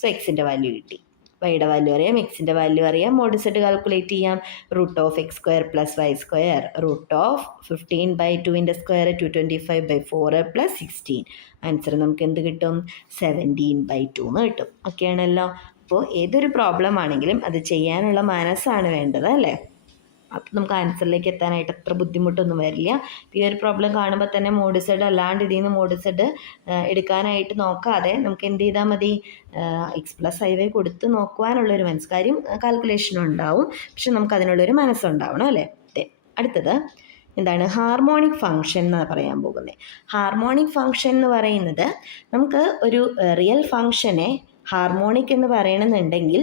സോ എക്സിൻ്റെ വാല്യൂ കിട്ടി, വൈയുടെ വാല്യൂ അറിയാം, എക്സിൻ്റെ വാല്യൂ അറിയാം. മോഡ് z കാൽക്കുലേറ്റ് ചെയ്യാം. √(x² + y², √15/2ൻ്റെ square 225/4 + 16. ആൻസർ നമുക്ക് എന്ത് കിട്ടും? 17/2 എന്ന് കിട്ടും. ഓക്കെ ആണല്ലോ. അപ്പോൾ ഏതൊരു പ്രോബ്ലം ആണെങ്കിലും അത് ചെയ്യാനുള്ള മനസ്സാണ് വേണ്ടത് അല്ലേ. അപ്പോൾ നമുക്ക് ആൻസറിലേക്ക് എത്താനായിട്ട് അത്ര ബുദ്ധിമുട്ടൊന്നും വരില്ല. ഈ ഒരു പ്രോബ്ലം കാണുമ്പോൾ തന്നെ മോഡ് z അല്ലാണ്ട് ഇതിൽ നിന്ന് മോഡ് z എടുക്കാനായിട്ട് നോക്കാതെ നമുക്ക് എന്ത് ചെയ്താൽ മതി? എക്സ് പ്ലസ് IY കൊടുത്ത് നോക്കുവാനുള്ളൊരു മനസ്സ്, കാര്യം കാൽക്കുലേഷൻ ഉണ്ടാവും, പക്ഷെ നമുക്ക് അതിനുള്ളൊരു മനസ്സുണ്ടാവണം അല്ലേ. അടുത്തത് എന്താണ്? ഹാർമോണിക് ഫംഗ്ഷൻ എന്നാണ് പറയാൻ പോകുന്നത്. ഹാർമോണിക് ഫംഗ്ഷൻ എന്ന് പറയുന്നത് നമുക്ക് ഒരു റിയൽ ഫംഗ്ഷനെ ഹാർമോണിക് എന്ന് പറയണമെന്നുണ്ടെങ്കിൽ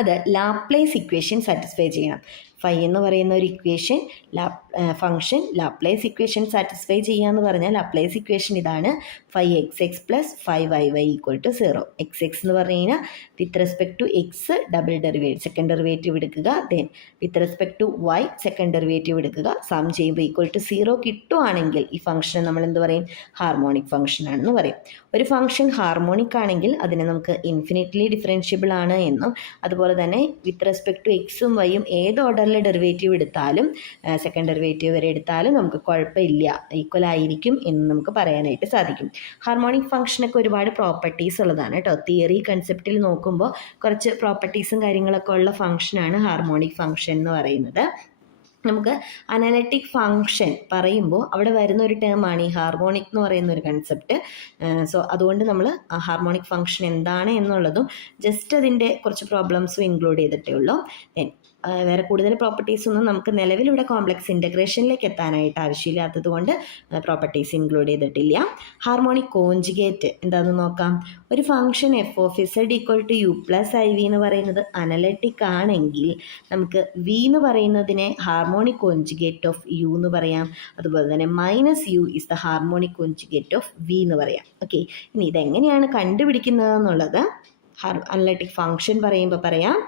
അത് ലാപ്ലേസ് ഇക്വേഷൻ സാറ്റിസ്ഫൈ ചെയ്യണം. ഫൈ എന്ന് പറയുന്ന ഒരു equation function Laplace equation satisfy ചെയ്യുക എന്ന് പറഞ്ഞാൽ ലാപ്ലേസ് ഇക്വേഷൻ ഇതാണ്: 5xx + 5yy = 0. xx എന്ന് പറഞ്ഞു കഴിഞ്ഞാൽ with respect to X double derivative second derivative എടുക്കുക, then with respect to Y second derivative എടുക്കുക, സം ചെയ്യുമ്പോൾ =0 കിട്ടുവാണെങ്കിൽ ഈ ഫംഗ്ഷനെ നമ്മൾ എന്ത് പറയും? ഹാർമോണിക് ഫംഗ്ഷൻ ആണെന്ന് പറയും. ഒരു ഫംഗ്ഷൻ ഹാർമോണിക് ആണെങ്കിൽ അതിനെ നമുക്ക് ഇൻഫിനിറ്റ്ലി ഡിഫറൻഷ്യബിൾ ആണ് എന്നും, അതുപോലെ തന്നെ വിത്ത് റെസ്പെക്ട് ടു എക്സും വൈയും ഏത് ഓർഡറിൽ ഡെറിവേറ്റീവ് എടുത്താലും സെക്കൻഡ് ഡെറിവേറ്റീവ് വരെ എടുത്താലും നമുക്ക് കുഴപ്പമില്ല, ഈക്വൽ ആയിരിക്കും എന്ന് നമുക്ക് പറയാനായിട്ട് സാധിക്കും. ഹാർമോണിക് ഫംഗ്ഷനൊക്കെ ഒരുപാട് പ്രോപ്പർട്ടീസ് ഉള്ളതാണ് കേട്ടോ. തിയറി കൺസെപ്റ്റിൽ നോക്കുമ്പോൾ കുറച്ച് പ്രോപ്പർട്ടീസും കാര്യങ്ങളൊക്കെ ഉള്ള ഫംഗ്ഷനാണ് ഹാർമോണിക് ഫംഗ്ഷൻ എന്ന് പറയുന്നത്. നമുക്ക് അനലറ്റിക് ഫംഗ്ഷൻ പറയുമ്പോൾ അവിടെ വരുന്ന ഒരു ടേമാണ് ഈ ഹാർമോണിക് എന്ന് പറയുന്ന ഒരു കൺസെപ്റ്റ്. സോ അതുകൊണ്ട് നമ്മൾ ഹാർമോണിക് ഫംഗ്ഷൻ എന്താണ് എന്നുള്ളതും ജസ്റ്റ് അതിൻ്റെ കുറച്ച് പ്രോബ്ലംസും ഇൻക്ലൂഡ് ചെയ്തിട്ടേ ഉള്ളൂ. ദെൻ വേറെ കൂടുതൽ പ്രോപ്പർട്ടീസ് ഒന്നും നമുക്ക് നിലവിലിവിടെ കോംപ്ലക്സ് ഇൻ്റഗ്രേഷനിലേക്ക് എത്താനായിട്ട് ആവശ്യമില്ലാത്തത് കൊണ്ട് പ്രോപ്പർട്ടീസ് ഇൻക്ലൂഡ് ചെയ്തിട്ടില്ല. ഹാർമോണിക് കോഞ്ചുഗേറ്റ് എന്താണെന്ന് നോക്കാം. ഒരു ഫംഗ്ഷൻ f(z) = u + iv എന്ന് പറയുന്നത് അനലറ്റിക് ആണെങ്കിൽ നമുക്ക് v എന്ന് പറയുന്നതിനെ ഹാർമോണിക് കോഞ്ചുഗേറ്റ് ഓഫ് u എന്ന് പറയാം. അതുപോലെ തന്നെ -u is the harmonic conjugate of v എന്ന് പറയാം. ഓക്കെ, ഇനി ഇതെങ്ങനെയാണ് കണ്ടുപിടിക്കുന്നത് എന്നുള്ളത് അനലറ്റിക് ഫംഗ്ഷൻ പറയുമ്പോൾ പറയാം.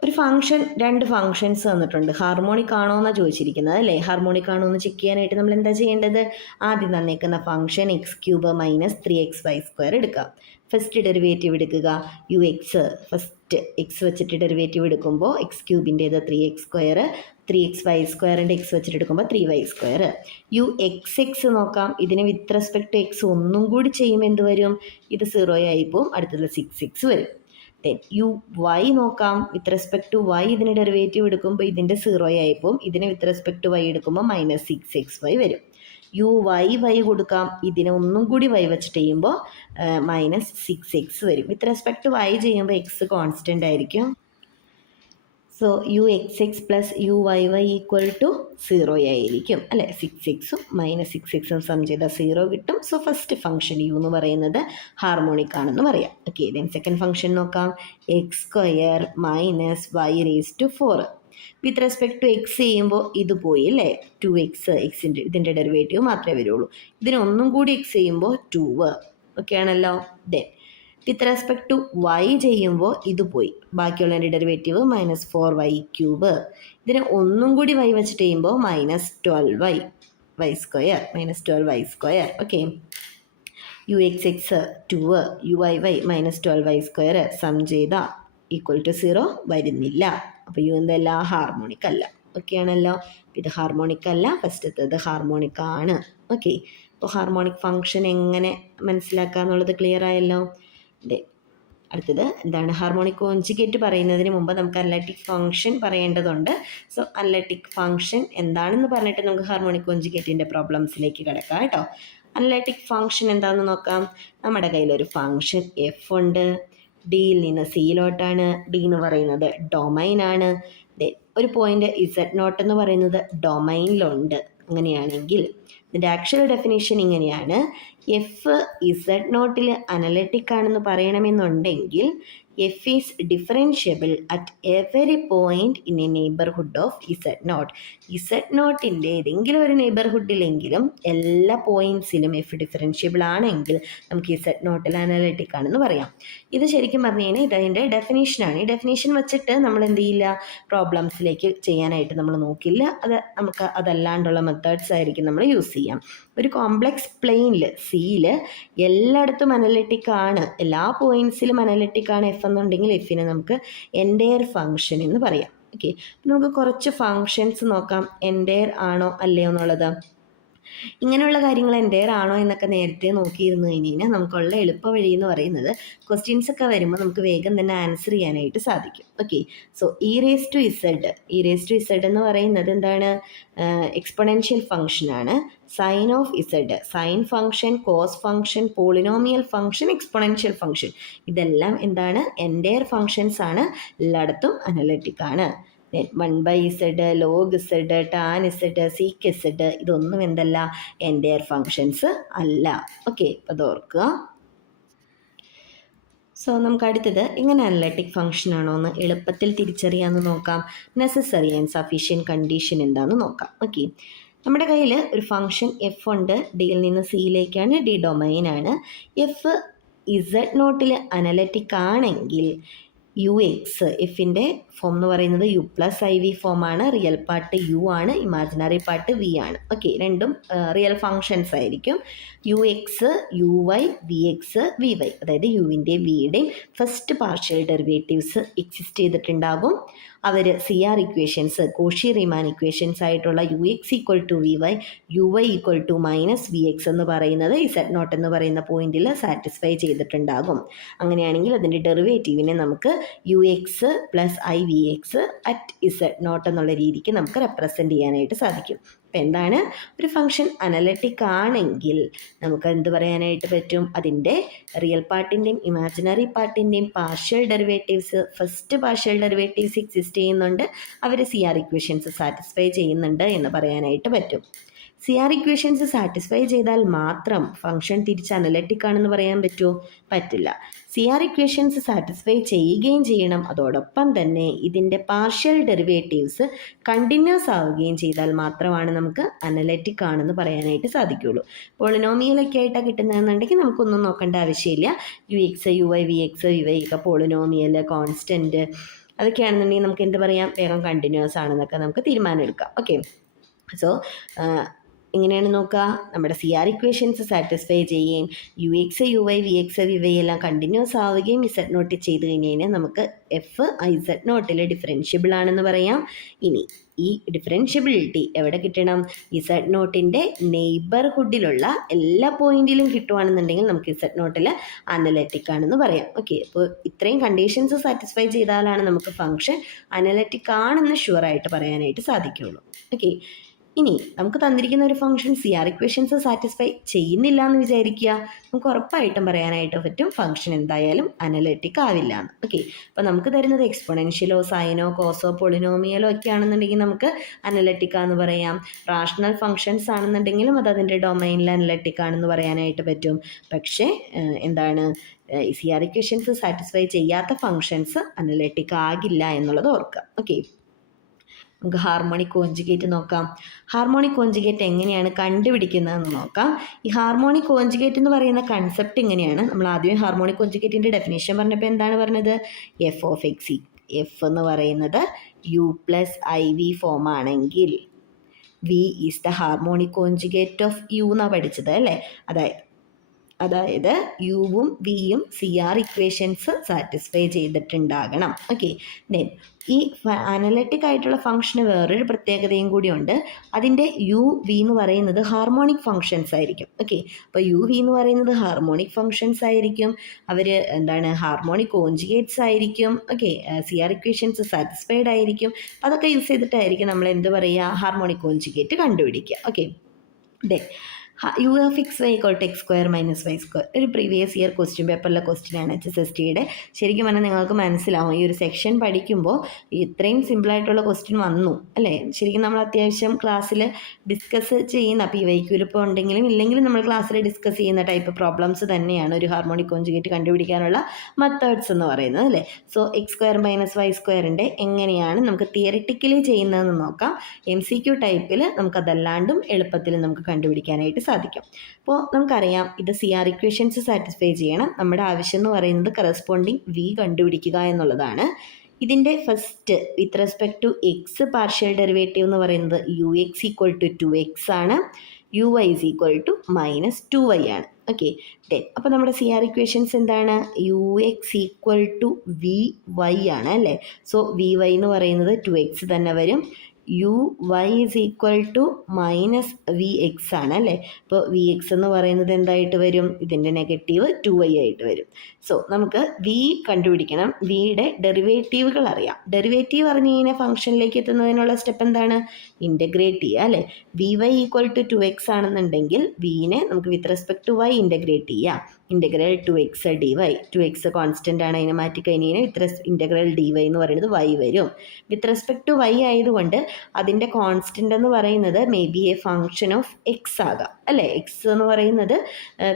ഒരു ഫംഗ്ഷൻ, രണ്ട് ഫംഗ്ഷൻസ് തന്നിട്ടുണ്ട്. ഹാർമോണിക് ആണോ എന്നാണ് ചോദിച്ചിരിക്കുന്നത് അല്ലേ. ഹാർമോണിക് ആണോ എന്ന് ചെക്ക് ചെയ്യാനായിട്ട് നമ്മൾ എന്താ ചെയ്യേണ്ടത്? ആദ്യം തന്നേക്കുന്ന ഫംഗ്ഷൻ x³ - 3xy² എടുക്കാം. ഫസ്റ്റ് ഡെറിവേറ്റീവ് എടുക്കുക യു എക്സ്, ഫസ്റ്റ് എക്സ് വെച്ചിട്ട് ഡെറിവേറ്റീവ് എടുക്കുമ്പോൾ എക്സ് ക്യൂബിൻ്റേത് 3x², 3xy²ൻ്റെ എക്സ് വെച്ചിട്ട് എടുക്കുമ്പോൾ 3y². യു എക്സ് നോക്കാം, ഇതിന് വിത്ത് റെസ്പെക്ട് ടു എക്സ് ഒന്നും കൂടി ചെയ്യുമ്പോൾ എന്ത് വരും? ഇത് 0 ആയി പോവും, അടുത്തത് 6x വരും. ദെൻ യു വൈ നോക്കാം, വിത്ത് റെസ്പെക്ട് ടു വൈ ഇതിന് ഡെറിവേറ്റീവ് എടുക്കുമ്പോൾ ഇതിൻ്റെ 0 ആയി പോവും, ഇതിന് വിത്ത് റെസ്പെക്ട് ടു വൈ എടുക്കുമ്പോൾ -6xy വരും. യു വൈ കൊടുക്കാം, ഇതിനെ ഒന്നും കൂടി വൈ വെച്ചിട്ട് ചെയ്യുമ്പോൾ -6x വരും. വിത്ത് റെസ്പെക്ട് ടു വൈ ചെയ്യുമ്പോൾ എക്സ് കോൺസ്റ്റൻ്റ് ആയിരിക്കും. So U X plus U Y equal to 0 ആയിരിക്കും അല്ലേ. 6xും -6xും സം ചെയ്താൽ 0 കിട്ടും. സോ ഫസ്റ്റ് ഫംഗ്ഷൻ യു എന്ന് പറയുന്നത് ഹാർമോണിക് ആണെന്ന് പറയാം. ഓക്കെ, ദെൻ സെക്കൻഡ് ഫംഗ്ഷൻ നോക്കാം. x² - y⁴. With respect to X ചെയ്യുമ്പോൾ ഇത് പോയി അല്ലേ, 2x, എക്സിൻ്റെ ഇതിൻ്റെ ഡെറിവേറ്റീവ് മാത്രമേ വരുള്ളൂ. ഇതിനൊന്നും കൂടി എക്സ് ചെയ്യുമ്പോൾ 2. ഓക്കെ ആണല്ലോ. Then with respect to Y ചെയ്യുമ്പോൾ ഇത് പോയി, ബാക്കിയുള്ളതിൻ്റെ ഡെറിവേറ്റീവ് -4y³. ഇതിനെ ഒന്നും കൂടി വൈ വെച്ചിട്ട് ചെയ്യുമ്പോൾ -12y², -12y². Okay, U X 2, U Y -12y² sum ചെയ്ത ഈക്വൽ ടു 0 വരുന്നില്ല. അപ്പോൾ യു എന്തല്ല, ഹാർമോണിക് അല്ല. ഓക്കെ ആണല്ലോ. ഇത് ഹാർമോണിക് അല്ല, ഫസ്റ്റത്തത് ഹാർമോണിക് ആണ്. ഓക്കെ, അപ്പോൾ ഹാർമോണിക് ഫംഗ്ഷൻ എങ്ങനെ മനസ്സിലാക്കുക എന്നുള്ളത് ക്ലിയർ ആയല്ലോ. അടുത്തത് എന്താണ്? ഹാർമോണിക് കോഞ്ചുഗേറ്റ് പറയുന്നതിന് മുമ്പ് നമുക്ക് അനലറ്റിക് ഫംഗ്ഷൻ പറയേണ്ടതുണ്ട്. സോ അനലറ്റിക് ഫംഗ്ഷൻ എന്താണെന്ന് പറഞ്ഞിട്ട് നമുക്ക് ഹാർമോണിക് കോഞ്ചുഗേറ്റിൻ്റെ പ്രോബ്ലംസിലേക്ക് കിടക്കാം കേട്ടോ. അനലറ്റിക് ഫംഗ്ഷൻ എന്താണെന്ന് നോക്കാം. നമ്മുടെ കയ്യിലൊരു ഫംഗ്ഷൻ എഫ് ഉണ്ട്, ഡിയിൽ നിന്ന് സിയിലോട്ടാണ്. ഡി എന്ന് പറയുന്നത് ഡൊമൈനാണ്. ഒരു പോയിന്റ് Z0 എന്ന് പറയുന്നത് ഡൊമൈനിലുണ്ട്. അങ്ങനെയാണെങ്കിൽ ഇതിൻ്റെ ആക്ച്വൽ ഡെഫിനേഷൻ ഇങ്ങനെയാണ്. എഫ് Z0 അനലറ്റിക് ആണെന്ന് പറയണമെന്നുണ്ടെങ്കിൽ F is differentiable at every point in a neighbourhood of Z0. Z0ൻ്റെ ഏതെങ്കിലും ഒരു നെയ്ബർഹുഡിലെങ്കിലും എല്ലാ പോയിൻറ്റ്സിലും എഫ് ഡിഫറൻഷ്യബിൾ ആണെങ്കിൽ നമുക്ക് Z0 അനലറ്റിക് ആണെന്ന് പറയാം. ഇത് ശരിക്കും പറഞ്ഞു കഴിഞ്ഞാൽ ഇതതിൻ്റെ ഡെഫിനേഷനാണ്. ഈ ഡെഫിനേഷൻ വെച്ചിട്ട് നമ്മൾ എന്ത് ചെയ്യില്ല, പ്രോബ്ലംസിലേക്ക് ചെയ്യാനായിട്ട് നമ്മൾ നോക്കില്ല. നമുക്ക് അതല്ലാണ്ടുള്ള മെത്തേഡ്സ് ആയിരിക്കും നമ്മൾ യൂസ് ചെയ്യാം. ഒരു കോംപ്ലക്സ് പ്ലെയിനിൽ സിയിൽ എല്ലായിടത്തും അനലറ്റിക് ആണ്, എല്ലാ പോയിൻറ്റ്സിലും അനലറ്റിക് ആണ് എഫ് എന്നുണ്ടെങ്കിൽ എഫിനെ നമുക്ക് എൻറ്റയർ ഫംഗ്ഷൻ എന്ന് പറയാം. ഓക്കെ, നമുക്ക് കുറച്ച് ഫങ്ഷൻസ് നോക്കാം, എൻറ്റയർ ആണോ അല്ലയോ എന്നുള്ളത്. ഇങ്ങനെയുള്ള കാര്യങ്ങൾ എൻറ്റയർ ആണോ എന്നൊക്കെ നേരത്തെ നോക്കിയിരുന്നു കഴിഞ്ഞാൽ നമുക്കുള്ള എളുപ്പ വഴി എന്ന് പറയുന്നത് ക്വസ്റ്റ്യൻസ് ഒക്കെ വരുമ്പോൾ നമുക്ക് വേഗം തന്നെ ആൻസർ ചെയ്യാനായിട്ട് സാധിക്കും. Okay, so E raise to Z എന്ന് പറയുന്നത് എന്താണ്? എക്സ്പൊണൻഷ്യൽ ഫംഗ്ഷനാണ്. Sine of Z, sine function, cos function, polynomial function, exponential function, ഇതെല്ലാം എന്താണ്? എൻറ്റയർ ഫംഗ്ഷൻസ് ആണ്, എല്ലായിടത്തും അനലറ്റിക് ആണ്. 1/z, log z, tan z, sec z, ഇതൊന്നും എന്തല്ല? എൻറ്റയർ ഫങ്ഷൻസ് അല്ല. ഓക്കെ, അത് ഓർക്കുക. സോ നമുക്ക് അടുത്തത് എങ്ങനെ അനലറ്റിക് ഫംഗ്ഷൻ ആണോ എന്ന് എളുപ്പത്തിൽ തിരിച്ചറിയാമെന്ന് നോക്കാം. നെസസറി ആൻഡ് സഫീഷ്യൻറ്റ് കണ്ടീഷൻ എന്താണെന്ന് നോക്കാം. ഓക്കെ, നമ്മുടെ കയ്യിൽ ഒരു ഫംഗ്ഷൻ എഫ് ഉണ്ട്, ഡിയിൽ നിന്ന് സിയിലേക്കാണ്, ഡി ഡൊമൈനാണ്. എഫ് Z0 അനലറ്റിക് ആണെങ്കിൽ യു എക്സ്, എഫിൻ്റെ ഫോം എന്ന് പറയുന്നത് യു പ്ലസ് IV ഫോമാണ്. റിയൽ പാർട്ട് യു ആണ്, ഇമാജിനറി പാർട്ട് വി ആണ്. ഓക്കെ, രണ്ടും റിയൽ ഫങ്ഷൻസ് ആയിരിക്കും. U X, U Y, V X, V Y, അതായത് യുവിൻ്റെ വിയുടെയും ഫസ്റ്റ് പാർഷ്യൽ ഡെറിവേറ്റീവ്സ് എക്സിസ്റ്റ് ചെയ്തിട്ടുണ്ടാകും. അവർ CR equations, Cauchy Riemann equations ആയിട്ടുള്ള U X equal to V Y, U Y equal to -VX എന്ന് പറയുന്നത് Z0 എന്ന് പറയുന്ന പോയിന്റിൽ സാറ്റിസ്ഫൈ ചെയ്തിട്ടുണ്ടാകും. അങ്ങനെയാണെങ്കിൽ അതിൻ്റെ ഡെറിവേറ്റീവിനെ നമുക്ക് UX plus IVX at Z0 എന്നുള്ള രീതിക്ക് നമുക്ക് റെപ്രസെൻറ്റ് ചെയ്യാനായിട്ട് സാധിക്കും. അപ്പം എന്താണ്? ഒരു ഫംഗ്ഷൻ അനലറ്റിക് ആണെങ്കിൽ നമുക്ക് എന്ത് പറയാനായിട്ട് പറ്റും? അതിൻ്റെ റിയൽ പാർട്ടിൻ്റെയും ഇമാജിനറി പാർട്ടിൻ്റെയും partial derivatives, first partial derivatives exist ചെയ്യുന്നുണ്ട്, അവർ CR ഇക്വേഷൻസ് സാറ്റിസ്ഫൈ ചെയ്യുന്നുണ്ട് എന്ന് പറയാനായിട്ട് പറ്റും. CR ഇക്വേഷൻസ് സാറ്റിസ്ഫൈ ചെയ്താൽ മാത്രം ഫംഗ്ഷൻ തിരിച്ച് അനലറ്റിക് ആണെന്ന് പറയാൻ പറ്റുമോ? പറ്റില്ല. CR ഇക്വേഷൻസ് സാറ്റിസ്ഫൈ ചെയ്യുകയും ചെയ്യണം, അതോടൊപ്പം തന്നെ ഇതിൻ്റെ പാർഷ്യൽ ഡെറിവേറ്റീവ്സ് കണ്ടിന്യൂസ് ആവുകയും ചെയ്താൽ മാത്രമാണ് നമുക്ക് അനലറ്റിക് ആണെന്ന് പറയാനായിട്ട് സാധിക്കുകയുള്ളൂ. പോളിനോമിയലൊക്കെ ആയിട്ടാണ് കിട്ടുന്നതെന്നുണ്ടെങ്കിൽ നമുക്കൊന്നും നോക്കേണ്ട ആവശ്യമില്ല. UX, UY, VX, VY ഒക്കെ പോളിനോമിയൽ, കോൺസ്റ്റൻറ്റ് അതൊക്കെയാണെന്നുണ്ടെങ്കിൽ നമുക്ക് എന്ത് പറയാം? വേഗം കണ്ടിന്യൂസ് ആണെന്നൊക്കെ നമുക്ക് തീരുമാനം എടുക്കാം. ഓക്കെ, സോ എങ്ങനെയാണ് നോക്കുക, നമ്മുടെ സി ആർ ഇക്വേഷൻസ് സാറ്റിസ്ഫൈ ചെയ്യുകയും U X U Y V X V Y എല്ലാം കണ്ടിന്യൂസ് ആവുകയും ഇസഡ് നോട്ട് ചെയ്ത് കഴിഞ്ഞാൽ നമുക്ക് എഫ് ഇസഡ് നോട്ടിൽ ഡിഫറൻഷ്യബിൾ ആണെന്ന് പറയാം. ഇനി ഈ ഡിഫറൻഷ്യബിലിറ്റി എവിടെ കിട്ടണം? ഇസഡ് നോട്ടിൻ്റെ നെയ്ബർഹുഡിലുള്ള എല്ലാ പോയിന്റിലും കിട്ടുവാണെന്നുണ്ടെങ്കിൽ നമുക്ക് ഇസഡ് നോട്ടിൽ അനലറ്റിക് ആണെന്ന് പറയാം. ഓക്കെ, അപ്പോൾ ഇത്രയും കണ്ടീഷൻസ് സാറ്റിസ്ഫൈ ചെയ്താലാണ് നമുക്ക് ഫംഗ്ഷൻ അനലറ്റിക് ആണെന്ന് ഷുവറായിട്ട് പറയാനായിട്ട് സാധിക്കുകയുള്ളൂ. ഓക്കെ, ഇനി നമുക്ക് തന്നിരിക്കുന്ന ഒരു function C R equations satisfy ചെയ്യുന്നില്ല എന്ന് വിചാരിക്കുക, നമുക്ക് ഉറപ്പായിട്ടും പറയാനായിട്ട് പറ്റും ഫംഗ്ഷൻ എന്തായാലും അനലറ്റിക് ആവില്ല എന്ന്. ഓക്കെ, അപ്പോൾ നമുക്ക് തരുന്നത് എക്സ്പൊണൻഷ്യലോ സൈനോ കോസോ പൊളിനോമിയലോ ഒക്കെ ആണെന്നുണ്ടെങ്കിൽ നമുക്ക് അനലറ്റിക് ആണെന്ന് പറയാം. റാഷണൽ ഫംഗ്ഷൻസ് ആണെന്നുണ്ടെങ്കിലും അത് അതിൻ്റെ ഡൊമൈനിൽ അനലറ്റിക് ആണെന്ന് പറയാനായിട്ട് പറ്റും. പക്ഷേ എന്താണ്, സി ആർ ഇക്വേഷൻസ് സാറ്റിസ്ഫൈ ചെയ്യാത്ത ഫംഗ്ഷൻസ് അനലറ്റിക് ആകില്ല എന്നുള്ളത് ഓർക്കുക. ഓക്കെ, നമുക്ക് ഹാർമോണിക് കോഞ്ചുഗേറ്റ് നോക്കാം. ഹാർമോണിക് കോഞ്ചുഗേറ്റ് എങ്ങനെയാണ് കണ്ടുപിടിക്കുന്നതെന്ന് നോക്കാം. ഈ ഹാർമോണിക് കോഞ്ചുഗേറ്റ് എന്ന് പറയുന്ന കൺസെപ്റ്റ് ഇങ്ങനെയാണ്. നമ്മൾ ആദ്യമേ ഹാർമോണിക് കോഞ്ചുഗേറ്റിൻ്റെ ഡെഫിനേഷൻ പറഞ്ഞപ്പോൾ എന്താണ് പറഞ്ഞത്? എഫ് ഓഫ് എക്സ്, എഫ് എന്ന് പറയുന്നത് U plus I V form ആണെങ്കിൽ V is the harmonic conjugate of U എന്നാണ് പഠിച്ചത് അല്ലേ? അതായത് യുവും വിയും സി ആർ ഇക്വേഷൻസ് സാറ്റിസ്ഫൈ ചെയ്തിട്ടുണ്ടാകണം. ഓക്കെ, ദെൻ ഈ അനലറ്റിക് ആയിട്ടുള്ള ഫംഗ്ഷന് വേറൊരു പ്രത്യേകതയും കൂടിയുണ്ട്. അതിൻ്റെ യു വി എന്ന് പറയുന്നത് ഹാർമോണിക് ഫംഗ്ഷൻസ് ആയിരിക്കും. ഓക്കെ, അപ്പോൾ യു വി എന്ന് പറയുന്നത് ഹാർമോണിക് ഫംഗ്ഷൻസ് ആയിരിക്കും. അവർ എന്താണ്, ഹാർമോണിക് കോഞ്ചുഗേറ്റ്സ് ആയിരിക്കും. Okay, C R equations satisfied ആയിരിക്കും. അതൊക്കെ യൂസ് ചെയ്തിട്ടായിരിക്കും നമ്മൾ എന്ത് പറയുക, ഹാർമോണിക് കോഞ്ചുഗേറ്റ് കണ്ടുപിടിക്കുക. Okay, then U of X Y equal to X square minus Y square ഒരു പ്രീവിയസ് ഇയർ ക്വസ്റ്റ്യൻ പേപ്പറിലെ ക്വസ്റ്റ്യനാണ് HSSTയുടെ. ശരിക്കും പറഞ്ഞാൽ നിങ്ങൾക്ക് മനസ്സിലാവും ഈ ഒരു സെക്ഷൻ പഠിക്കുമ്പോൾ ഇത്രയും സിമ്പിളായിട്ടുള്ള ക്വസ്റ്റ്യൻ വന്നു അല്ലേ. ശരിക്കും നമ്മൾ അത്യാവശ്യം ക്ലാസ്സിൽ ഡിസ്കസ് ചെയ്യുന്ന PYQയിൽ ഇപ്പോൾ ഉണ്ടെങ്കിലും ഇല്ലെങ്കിലും നമ്മൾ ക്ലാസ്സിൽ ഡിസ്കസ് ചെയ്യുന്ന ടൈപ്പ് പ്രോബ്ലംസ് തന്നെയാണ് ഒരു ഹാർമോണിക് കോഞ്ചുഗേറ്റ് കണ്ടുപിടിക്കാനുള്ള മെത്തേഡ്സ് എന്ന് പറയുന്നത് അല്ലേ. So X square minus Y സ്ക്വയറിൻ്റെ എങ്ങനെയാണ് നമുക്ക് തിയറിറ്റിക്കലി ചെയ്യുന്നതെന്ന് നോക്കാം. MCQ ടൈപ്പിൽ നമുക്കതല്ലാണ്ടും എളുപ്പത്തിൽ നമുക്ക് കണ്ടുപിടിക്കാനായിട്ട് സാധിക്കും. അപ്പോൾ നമുക്കറിയാം ഇത് സി ആർ ഇക്വേഷൻസ് സാറ്റിസ്ഫൈ ചെയ്യണം. നമ്മുടെ ആവശ്യം എന്ന് പറയുന്നത് കറസ്പോണ്ടിങ് വി കണ്ടുപിടിക്കുക എന്നുള്ളതാണ്. ഇതിൻ്റെ first with respect to X partial derivative എന്ന് പറയുന്നത് U X equal to 2x ആണ്, U Y is equal to -2y ആണ്. ഓക്കെ, അപ്പോൾ നമ്മുടെ സി ആർ ഇക്വേഷൻസ് എന്താണ്? U X equal to V Y ആണ് അല്ലേ. സോ വി വൈ എന്ന് പറയുന്നത് 2x തന്നെ വരും. U Y is equal to -vx ആണ് അല്ലേ. അപ്പോൾ വി എക്സ് എന്ന് പറയുന്നത് എന്തായിട്ട് വരും? ഇതിൻ്റെ നെഗറ്റീവ് 2y ആയിട്ട് വരും. സോ നമുക്ക് വി കണ്ടുപിടിക്കണം. വിയുടെ ഡെറിവേറ്റീവുകൾ അറിയാം. ഡെറിവേറ്റീവ് അറിഞ്ഞു കഴിഞ്ഞാൽ ഫംഗ്ഷനിലേക്ക് എത്തുന്നതിനുള്ള സ്റ്റെപ്പ് എന്താണ്? ഇൻ്റഗ്രേറ്റ് ചെയ്യുക അല്ലേ. V Y equal to 2x ആണെന്നുണ്ടെങ്കിൽ വിനെ നമുക്ക് with respect to Y integrate ചെയ്യാം. Integral 2x dy, 2x constant ആണ്, അതിനെ മാറ്റി കഴിഞ്ഞാൽ ഇൻ്റഗ്രൽ dy എന്ന് പറയുന്നത് y വരും. വിത്ത് റെസ്പെക്ട് ടു y ആയതുകൊണ്ട് അതിൻ്റെ കോൺസ്റ്റൻ്റ് എന്ന് പറയുന്നത് may be a function of X ആകാം അല്ലേ. എക്സ് എന്ന് പറയുന്നത്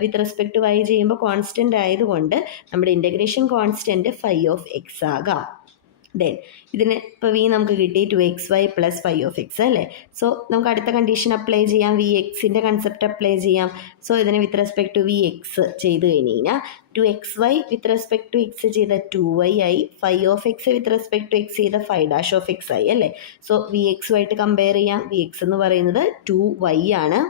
വിത്ത് റെസ്പെക്ട് ടു y ചെയ്യുമ്പോൾ കോൺസ്റ്റൻ്റ് ആയതുകൊണ്ട് നമ്മുടെ integration constant phi of X ആകാം. ദെൻ ഇതിന് ഇപ്പോൾ വി നമുക്ക് കിട്ടി 2xy plus phi of X അല്ലേ. സോ നമുക്ക് അടുത്ത കണ്ടീഷൻ അപ്ലൈ ചെയ്യാം, വി എക്സിൻ്റെ കൺസെപ്റ്റ് അപ്ലൈ ചെയ്യാം. സോ ഇതിന് with respect to V X ചെയ്ത് കഴിഞ്ഞ് കഴിഞ്ഞാൽ 2xy with respect to X ചെയ്ത 2y ആയി, phi of X with respect to X ചെയ്ത ഫൈ ഡാഷ് ഓഫ് എക്സ് ആയി അല്ലേ. സോ വി എക്സുമായിട്ട് കമ്പയർ ചെയ്യാം. വി എക്സ് എന്ന് പറയുന്നത് 2y ആണ്,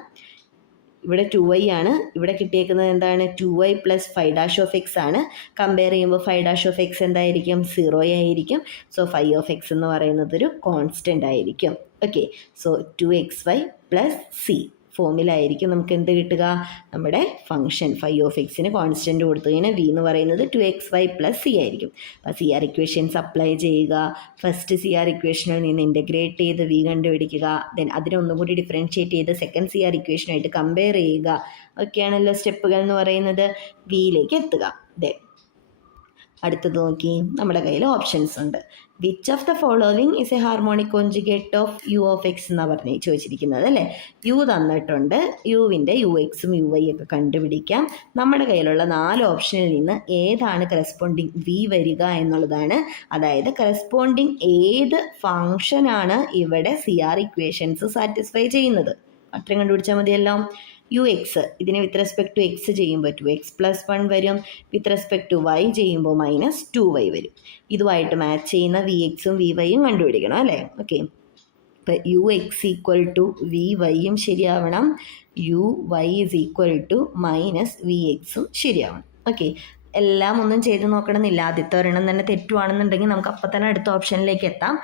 ഇവിടെ 2y ആണ്. ഇവിടെ കിട്ടിയേക്കുന്നത് എന്താണ്? 2y plus phi dash of X ആണ്. കമ്പയർ ചെയ്യുമ്പോൾ ഫൈ ഡാഷ് ഓഫ് എക്സ് എന്തായിരിക്കും? 0 ആയിരിക്കും. സോ ഫൈ ഓഫ് എക്സ് എന്ന് പറയുന്നത് ഒരു കോൺസ്റ്റൻ്റ് ആയിരിക്കും. Okay, so 2xy plus C ഫോമിലായിരിക്കും നമുക്ക് എന്ത് കിട്ടുക? നമ്മുടെ ഫംഗ്ഷൻ ഫൈ ഓഫ് എക്സിന് കോൺസ്റ്റൻറ്റ് കൊടുത്തു കഴിഞ്ഞാൽ വി എന്ന് പറയുന്നത് 2xy പ്ലസ് സി ആയിരിക്കും. അപ്പോൾ സി ആർ ഇക്വേഷൻസ് അപ്ലൈ ചെയ്യുക. ഫസ്റ്റ് സി ആർ ഇക്വേഷനിൽ നിന്ന് ഇൻ്റഗ്രേറ്റ് ചെയ്ത് വി കണ്ടുപിടിക്കുക. ദെൻ അതിനെ ഒന്നും കൂടി ഡിഫറൻഷ്യേറ്റ് ചെയ്ത് സെക്കൻഡ് സി ആർ ഇക്വേഷനായിട്ട് കമ്പയർ ചെയ്യുക. ഒക്കെയാണല്ലോ സ്റ്റെപ്പുകൾ എന്ന് പറയുന്നത്. വിയിലേക്ക് എത്തുക. ദെൻ അടുത്തത് നോക്കി, നമ്മുടെ കയ്യിൽ ഓപ്ഷൻസ് ഉണ്ട്. Which of the following is a harmonic conjugate of U of X എന്നാണ് പറഞ്ഞ് ചോദിച്ചിരിക്കുന്നത് അല്ലേ. യു തന്നിട്ടുണ്ട്, യുവിൻ്റെ യു എക്സും യു വൈ ഒക്കെ കണ്ടുപിടിക്കാം. നമ്മുടെ കയ്യിലുള്ള 4 ഓപ്ഷനിൽ നിന്ന് ഏതാണ് കറസ്പോണ്ടിങ് വി വരിക എന്നുള്ളതാണ്. അതായത് കറസ്പോണ്ടിങ് ഏത് ഫങ്ഷനാണ് ഇവിടെ സി ആർ ഇക്വേഷൻസ് സാറ്റിസ്ഫൈ ചെയ്യുന്നത് അത്രയും കണ്ടുപിടിച്ചാൽ മതിയല്ലോ. യു എക്സ് ഇതിനെ വിത്ത് റെസ്പെക്ട് ടു എക്സ് ചെയ്യുമ്പോൾ 2x പ്ലസ് 1 വരും. വിത്ത് റെസ്പെക്ട് ടു വൈ ചെയ്യുമ്പോൾ -2y വരും. ഇതുമായിട്ട് മാച്ച് ചെയ്യുന്ന വി എക്സും വി വൈയും കണ്ടുപിടിക്കണം അല്ലേ. ഓക്കെ, ഇപ്പം U X equal to V വൈയും ശരിയാവണം, U Y is equal to minus V എക്സും ശരിയാവണം. ഓക്കെ, എല്ലാം ഒന്നും ചെയ്ത് നോക്കണമെന്നില്ല. ആദ്യത്തെ ഒരെണ്ണം തന്നെ തെറ്റുവാണെന്നുണ്ടെങ്കിൽ നമുക്ക് അപ്പം തന്നെ അടുത്ത ഓപ്ഷനിലേക്ക് എത്താം.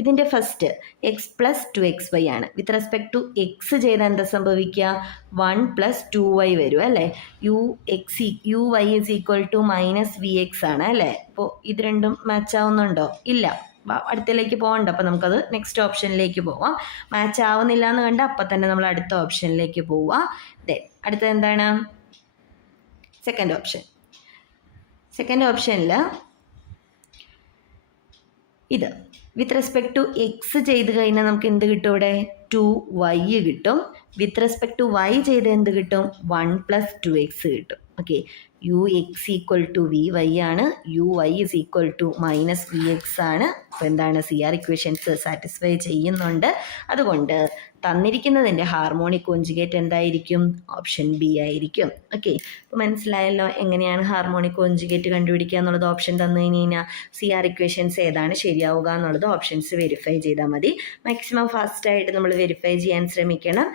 ഇതിൻ്റെ ഫസ്റ്റ് എക്സ് പ്ലസ് 2xy ആണ്. വിത്ത് റെസ്പെക്ട് ടു എക്സ് ചെയ്താൽ എന്താ സംഭവിക്കുക? 1 + 2y വരും അല്ലേ. U Y is equal to minus V X ആണ് അല്ലേ. അപ്പോൾ ഇത് രണ്ടും മാച്ച് ആവുന്നുണ്ടോ? ഇല്ല. അടുത്തതിലേക്ക് പോകണ്ട. അപ്പോൾ നമുക്കത് നെക്സ്റ്റ് ഓപ്ഷനിലേക്ക് പോവാം. മാച്ച് ആവുന്നില്ല എന്ന് കണ്ട് അപ്പം തന്നെ നമ്മൾ അടുത്ത ഓപ്ഷനിലേക്ക് പോവാം. അടുത്തത് എന്താണ്? Second option. സെക്കൻഡ് ഓപ്ഷനിൽ ഇത് വിത്ത് റെസ്പെക്ട് ടു എക്സ് ചെയ്ത് കഴിഞ്ഞാൽ നമുക്ക് എന്ത് കിട്ടും? ഇവിടെ 2y കിട്ടും. വിത്ത് റെസ്പെക്ട് ടു വൈ ചെയ്ത് എന്ത് കിട്ടും? 1 + 2x കിട്ടും. Okay, U X equal to V Y ആണ്, U Y is equal to minus V X ആണ്. അപ്പോൾ എന്താണ്? CR ഇക്വേഷൻസ് സാറ്റിസ്ഫൈ ചെയ്യുന്നുണ്ട്. അതുകൊണ്ട് തന്നിരിക്കുന്നതിൻ്റെ ഹാർമോണിക് കോഞ്ചുഗേറ്റ് എന്തായിരിക്കും? ഓപ്ഷൻ ബി ആയിരിക്കും. ഓക്കെ, അപ്പോൾ മനസ്സിലായല്ലോ എങ്ങനെയാണ് ഹാർമോണിക് കോഞ്ചുഗേറ്റ് കണ്ടുപിടിക്കുക എന്നുള്ളത്. ഓപ്ഷൻ തന്നു കഴിഞ്ഞാൽ CR ഇക്വേഷൻസ് ഏതാണ് ശരിയാവുക എന്നുള്ളത് ഓപ്ഷൻസ് വെരിഫൈ ചെയ്താൽ മതി. മാക്സിമം ഫാസ്റ്റായിട്ട് നമ്മൾ വെരിഫൈ ചെയ്യാൻ ശ്രമിക്കണം.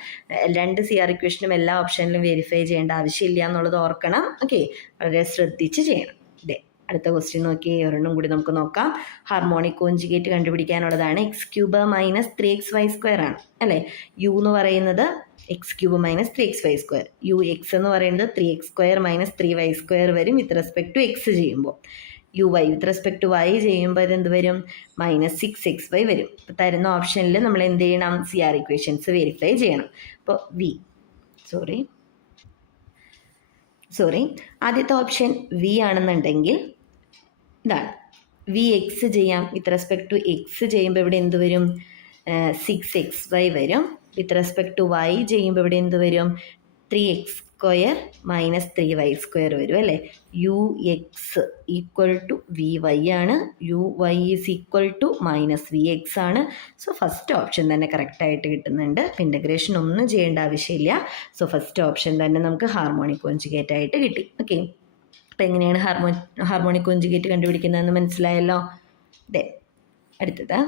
2 CR ഇക്വേഷനും എല്ലാ ഓപ്ഷനിലും വെരിഫൈ ചെയ്യേണ്ട ആവശ്യമില്ല എന്നുള്ളത് ഓർക്കണം. ഓക്കെ, വളരെ ശ്രദ്ധിച്ച് ചെയ്യണം. അടുത്ത ക്വസ്റ്റ്യൻ നോക്കി, ഒരെണ്ണം കൂടി നമുക്ക് നോക്കാം. Harmonic conjugate കണ്ടുപിടിക്കാനുള്ളതാണ്. x³ - 3xy² ആണ് അല്ലേ. യു എന്ന് പറയുന്നത് x³ - 3xy². യു എക്സ് എന്ന് പറയുന്നത് 3x² - 3y² വരും വിത്ത് റെസ്പെക്ട് ടു എക്സ് ചെയ്യുമ്പോൾ. U Y with respect to Y ചെയ്യുമ്പോൾ ഇതെന്ത് വരും? -6xy വരും. ഇപ്പോൾ തരുന്ന ഓപ്ഷനിൽ നമ്മൾ എന്ത് ചെയ്യണം? CR ഇക്വേഷൻസ് വെരിഫൈ ചെയ്യണം. അപ്പോൾ ആദ്യത്തെ ഓപ്ഷൻ വി ആണെന്നുണ്ടെങ്കിൽ ഇതാണ്. വി എക്സ് ചെയ്യാം. വിത്ത് റെസ്പെക്ട് ടു എക്സ് ചെയ്യുമ്പോൾ ഇവിടെ എന്ത് വരും? 6xy വരും. വിത്ത് റെസ്പെക്ട് ടു വൈ ചെയ്യുമ്പോൾ ഇവിടെ എന്ത് വരും? 3x² - 3y² വരും അല്ലേ. U X equal to V Y ആണ്, U Y is equal to minus V X ആണ്. സോ ഫസ്റ്റ് ഓപ്ഷൻ തന്നെ കറക്റ്റായിട്ട് കിട്ടുന്നുണ്ട്. ഇൻ്റഗ്രേഷൻ ഒന്നും ചെയ്യേണ്ട ആവശ്യമില്ല. സോ ഫസ്റ്റ് ഓപ്ഷൻ തന്നെ നമുക്ക് ഹാർമോണിക് കോഞ്ചുഗേറ്റ് ആയിട്ട് കിട്ടി. ഓക്കെ, അപ്പോൾ എങ്ങനെയാണ് ഹാർമോണിക് കോഞ്ചുഗേറ്റ് കണ്ടുപിടിക്കുന്നതെന്ന് മനസ്സിലായല്ലോ. അടുത്തത്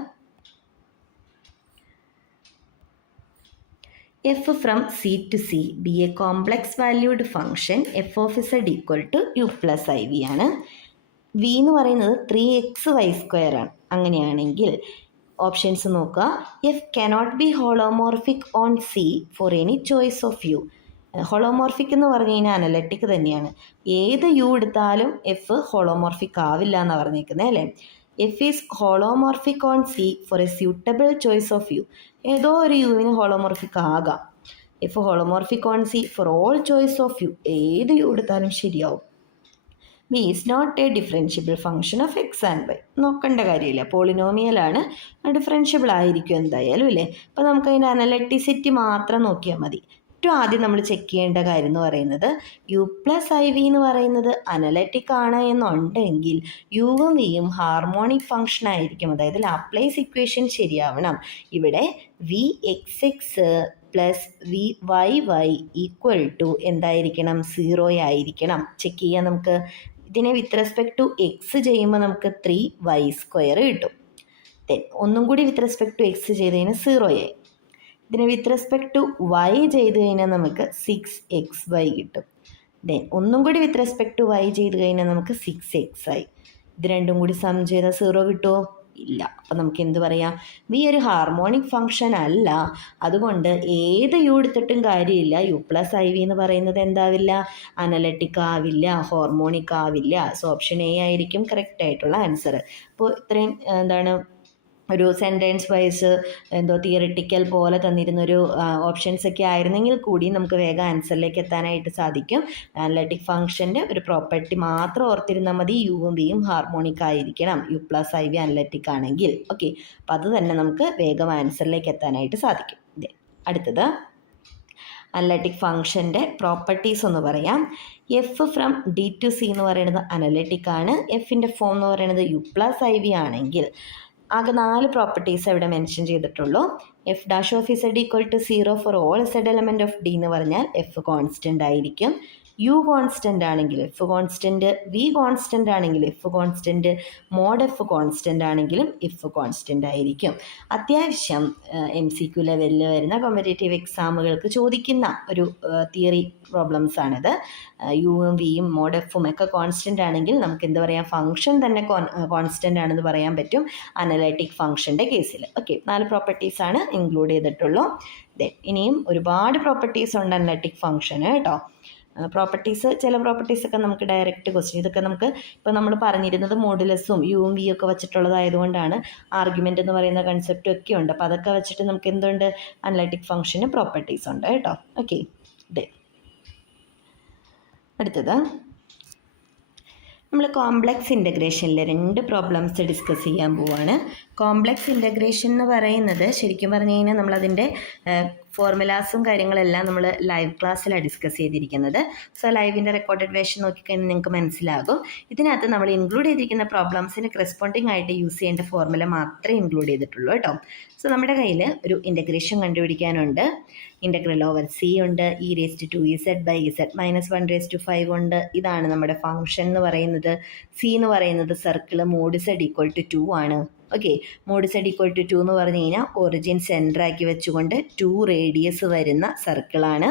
f from c to c be a complex valued function f of z equal to u plus iv ആണ്. v എന്ന് പറയുന്നത് 3xy² ആണ്. അങ്ങനെയാണെങ്കിൽ ഓപ്ഷൻസ് നോക്കുക. f cannot be holomorphic on c for any choice of u. Holomorphic എന്ന് പറഞ്ഞു കഴിഞ്ഞാൽ analytic തന്നെയാണ്. ഏത് യു എടുത്താലും എഫ് ഹോളോമോർഫിക് ആവില്ല എന്നാണ് പറഞ്ഞേക്കുന്നത് അല്ലേ. F is holomorphic on C for a suitable choice of U. ഏതോ ഒരു യുവിന് ഹോളോമോർഫിക് ആകാം. F holomorphic on C for all choice of U. ഏത് യു എടുത്താലും ശരിയാവും. B is not a differentiable function of X and Y. നോക്കേണ്ട കാര്യമില്ല, പോളിനോമിയലാണ്, ഡിഫറൻഷ്യബിൾ ആയിരിക്കും എന്തായാലും ഇല്ലേ. അപ്പോൾ നമുക്ക് അതിൻ്റെ അനലറ്റിസിറ്റി മാത്രം നോക്കിയാൽ മതി. ഏറ്റവും ആദ്യം നമ്മൾ ചെക്ക് ചെയ്യേണ്ട കാര്യം എന്ന് പറയുന്നത് യു പ്ലസ് ഐ വി എന്ന് പറയുന്നത് അനലറ്റിക് ആണ് എന്നുണ്ടെങ്കിൽ യുവും വിയും ഹാർമോണിക് ഫംഗ്ഷൻ ആയിരിക്കും. അതായത് ലാപ്ലേസ് ഇക്വേഷൻ ശരിയാവണം. ഇവിടെ V X X plus V Y Y equal to എന്തായിരിക്കണം? 0 ആയിരിക്കണം. ചെക്ക് ചെയ്യാം നമുക്ക്. ഇതിനെ വിത്ത് റെസ്പെക്ട് ടു എക്സ് ചെയ്യുമ്പോൾ നമുക്ക് 3y² കിട്ടും. ഒന്നും കൂടി വിത്ത് റെസ്പെക്ട് ടു എക്സ് ചെയ്ത് കഴിഞ്ഞാൽ 0 ആയി. ഇതിനെ വിത്ത് റെസ്പെക്ട് ടു വൈ ചെയ്ത് കഴിഞ്ഞാൽ നമുക്ക് 6xy കിട്ടും. ഒന്നും കൂടി വിത്ത് റെസ്പെക്ട് ടു വൈ ചെയ്ത് കഴിഞ്ഞാൽ നമുക്ക് 6xi. ഇത് രണ്ടും കൂടി സം ചെയ്താൽ 0 കിട്ടുമോ? ഇല്ല. അപ്പോൾ നമുക്ക് എന്ത് പറയാം? വി ഒരു ഹാർമോണിക് ഫംഗ്ഷൻ അല്ല. അതുകൊണ്ട് ഏത് യു എടുത്തിട്ടും കാര്യമില്ല. യു പ്ലസ് ഐ വി എന്ന് പറയുന്നത് എന്താവില്ല? അനലറ്റിക് ആവില്ല, ഹോർമോണിക് ആവില്ല. സോ ഓപ്ഷൻ എ ആയിരിക്കും കറക്റ്റ് ആയിട്ടുള്ള ആൻസർ. അപ്പോൾ ഇത്രയും എന്താണ് ഒരു സെൻറ്റൻസ് വൈസ് തിയറിറ്റിക്കൽ പോലെ തന്നിരുന്നൊരു ഓപ്ഷൻസൊക്കെ ആയിരുന്നെങ്കിൽ കൂടി നമുക്ക് വേഗം ആൻസറിലേക്ക് എത്താനായിട്ട് സാധിക്കും. അനലറ്റിക് ഫംഗ്ഷൻ്റെ ഒരു പ്രോപ്പർട്ടി മാത്രം ഓർത്തിരുന്നാൽ മതി. യുവും വിയും ഹാർമോണിക് ആയിരിക്കണം U plus I V analytic ആണെങ്കിൽ. ഓക്കെ, അപ്പം അത് തന്നെ നമുക്ക് വേഗം ആൻസറിലേക്ക് എത്താനായിട്ട് സാധിക്കും. അടുത്തത് അനലറ്റിക് ഫംഗ്ഷൻ്റെ പ്രോപ്പർട്ടീസ് ഒന്ന് പറയാം. F from D to C എന്ന് പറയുന്നത് അനലറ്റിക് ആണ്. എഫിൻ്റെ ഫോം എന്ന് പറയുന്നത് യു പ്ലസ് ഐ വി ആണെങ്കിൽ ആകെ 4 പ്രോപ്പർട്ടീസ് ഇവിടെ മെൻഷൻ ചെയ്തിട്ടുള്ളൂ. F dash of Z equal to 0 for all Z element of D എന്ന് പറഞ്ഞാൽ എഫ് കോൺസ്റ്റൻ്റ് ആയിരിക്കും. യു കോൺസ്റ്റൻ്റ് ആണെങ്കിൽ എഫ് കോൺസ്റ്റൻറ്റ്, വി കോൺസ്റ്റൻ്റ് ആണെങ്കിൽ F constant, mod F constant ആണെങ്കിലും എഫ് കോൺസ്റ്റൻ്റ് ആയിരിക്കും. അത്യാവശ്യം MCQ ലെവലിൽ വരുന്ന കോമ്പറ്റേറ്റീവ് എക്സാമുകൾക്ക് ചോദിക്കുന്ന ഒരു തിയറി പ്രോബ്ലംസ് ആണിത്. യുവും വിയും മോഡ് എഫും ഒക്കെ കോൺസ്റ്റൻ്റ് ആണെങ്കിൽ നമുക്ക് എന്ത് പറയാം, ഫംഗ്ഷൻ തന്നെ കോൺസ്റ്റൻ്റ് ആണെന്ന് പറയാൻ പറ്റും അനലറ്റിക് ഫംഗ്ഷൻ്റെ കേസിൽ. ഓക്കെ, 4 പ്രോപ്പർട്ടീസാണ് ഇൻക്ലൂഡ് ചെയ്തിട്ടുള്ളൂ. ഇനിയും ഒരുപാട് പ്രോപ്പർട്ടീസ് ഉണ്ട് അനലറ്റിക് ഫംഗ്ഷന് കേട്ടോ. ചില പ്രോപ്പർട്ടീസൊക്കെ നമുക്ക് ഡയറക്റ്റ് ക്വസ്റ്റ്യൻ, ഇതൊക്കെ നമുക്ക് ഇപ്പോൾ നമ്മൾ പറഞ്ഞിരുന്നത് മോഡുലസും യുവും വി ഒക്കെ വെച്ചിട്ടുള്ളതായതുകൊണ്ടാണ് ആർഗ്യുമെൻ്റ് എന്ന് പറയുന്ന കൺസെപ്റ്റും ഒക്കെ ഉണ്ട്. അപ്പോൾ അതൊക്കെ വെച്ചിട്ട് നമുക്ക് എന്തുണ്ട്, അനലറ്റിക് ഫംഗ്ഷന് പ്രോപ്പർട്ടീസ് ഉണ്ട് കേട്ടോ. ഓക്കെ, അടുത്തത് നമ്മൾ കോംപ്ലക്സ് ഇൻ്റഗ്രേഷനിലെ 2 പ്രോബ്ലംസ് ഡിസ്കസ് ചെയ്യാൻ പോവുകയാണ്. കോംപ്ലക്സ് ഇൻ്റഗ്രേഷൻ എന്ന് പറയുന്നത് ശരിക്കും പറഞ്ഞു കഴിഞ്ഞാൽ നമ്മളതിൻ്റെ ഫോർമുലാസും കാര്യങ്ങളെല്ലാം നമ്മൾ ലൈവ് ക്ലാസ്സിലാണ് ഡിസ്കസ് ചെയ്തിരിക്കുന്നത്. സോ ലൈവിൻ്റെ റെക്കോർഡഡ് വേർഷൻ നോക്കിക്കഴിഞ്ഞാൽ നിങ്ങൾക്ക് മനസ്സിലാകും. ഇതിനകത്ത് നമ്മൾ ഇൻക്ലൂഡ് ചെയ്തിരിക്കുന്ന പ്രോബ്ലംസിന് കറസ്പോണ്ടിങ് ആയിട്ട് യൂസ് ചെയ്യേണ്ട ഫോർമുല മാത്രമേ ഇൻക്ലൂഡ് ചെയ്തിട്ടുള്ളൂ കേട്ടോ. സോ നമ്മുടെ കയ്യിൽ ഒരു ഇൻ്റഗ്രേഷൻ കണ്ടുപിടിക്കാനുണ്ട്. ഇൻ്റഗ്രൽ ഓവർ സി ഉണ്ട്, e⁻z/z-1/5 ഉണ്ട്. ഇതാണ് നമ്മുടെ ഫംഗ്ഷൻ എന്ന് പറയുന്നത്. സി എന്ന് പറയുന്നത് സർക്കിൾ മോഡ് z = 2 ആണ്. ഓക്കെ, മോഡ് z = 2 എന്ന് പറഞ്ഞു കഴിഞ്ഞാൽ ഒറിജിൻ സെൻറ്ററാക്കി വെച്ചുകൊണ്ട് 2 റേഡിയസ് വരുന്ന സർക്കിളാണ്.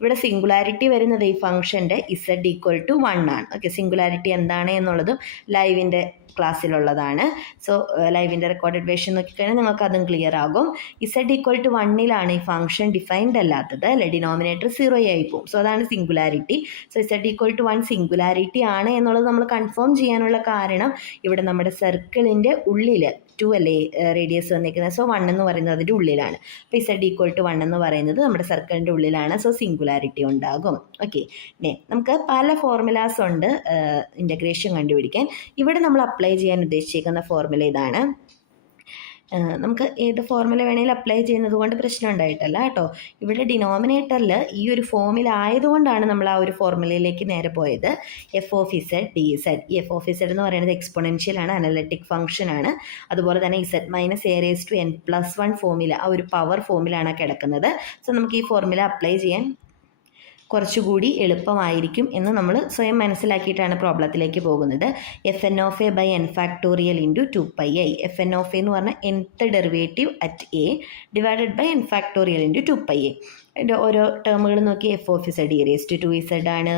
ഇവിടെ സിംഗുലാരിറ്റി വരുന്നത് ഈ ഫംഗ്ഷൻ്റെ z = 1 ആണ്. ഓക്കെ, സിംഗുലാരിറ്റി എന്താണ് എന്നുള്ളതും ലൈവിൻ്റെ ക്ലാസ്സിലുള്ളതാണ്. സോ ലൈവിൻ്റെ റെക്കോർഡഡ് വേർഷൻ നോക്കിക്കഴിഞ്ഞാൽ നിങ്ങൾക്ക് അതും ക്ലിയർ ആകും. z = 1 ഈ ഫംഗ്ഷൻ ഡിഫൈൻഡ് അല്ലാത്തത്, അല്ലെ, ഡിനോമിനേറ്റർ 0 ആയി പോകും. സോ അതാണ് സിംഗുലാരിറ്റി. സോ z = 1 സിംഗുലാരിറ്റി ആണ് എന്നുള്ളത് നമ്മൾ കൺഫേം ചെയ്യാനുള്ള കാരണം ഇവിടെ നമ്മുടെ സർക്കിളിൻ്റെ ഉള്ളിൽ 2 അല്ലേ റേഡിയസ് വന്നിരിക്കുന്നത്. സോ 1 എന്ന് പറയുന്നത് അതിൻ്റെ ഉള്ളിലാണ്. അപ്പോൾ z = 1 എന്ന് പറയുന്നത് നമ്മുടെ സർക്കിളിൻ്റെ ഉള്ളിലാണ്. സോ സിംഗുലാരിറ്റി ഉണ്ടാകും. ഓക്കെ, നമുക്ക് പല ഫോർമുലാസ് ഉണ്ട് ഇൻ്റഗ്രേഷൻ കണ്ടുപിടിക്കാൻ. ഇവിടെ നമ്മൾ അപ്ലൈ ചെയ്യാൻ ഉദ്ദേശിച്ചിരിക്കുന്ന ഫോർമുല ഇതാണ്. നമുക്ക് ഏത് ഫോർമുല വേണമെങ്കിലും അപ്ലൈ ചെയ്യുന്നത് കൊണ്ട് പ്രശ്നം ഉണ്ടായിട്ടല്ല കേട്ടോ. ഇവിടെ ഡിനോമിനേറ്ററിൽ ഈ ഒരു ഫോമിലായതുകൊണ്ടാണ് നമ്മൾ ആ ഒരു ഫോർമുലയിലേക്ക് നേരെ പോയത്. f(z) dz. ഈ f(z) എന്ന് പറയുന്നത് എക്സ്പൊണൻഷ്യൽ ആണ്, അനലറ്റിക് ഫംഗ്ഷൻ ആണ്. അതുപോലെ തന്നെ z-n+1 ഫോമിൽ, ആ ഒരു പവർ ഫോമിലാണ് കിടക്കുന്നത്. സോ നമുക്ക് ഈ ഫോർമുല അപ്ലൈ ചെയ്യാൻ കുറച്ചുകൂടി എളുപ്പമായിരിക്കും എന്ന് നമ്മൾ സ്വയം മനസ്സിലാക്കിയിട്ടാണ് പ്രോബ്ലത്തിലേക്ക് പോകുന്നത്. fn(a)/n factorial × 2πi. fn എന്ന് പറഞ്ഞാൽ nth derivative at a divided by n factorial × 2πi. അതിൻ്റെ ഓരോ ടേമുകൾ നോക്കി f(z) e⁻²z ആണ്.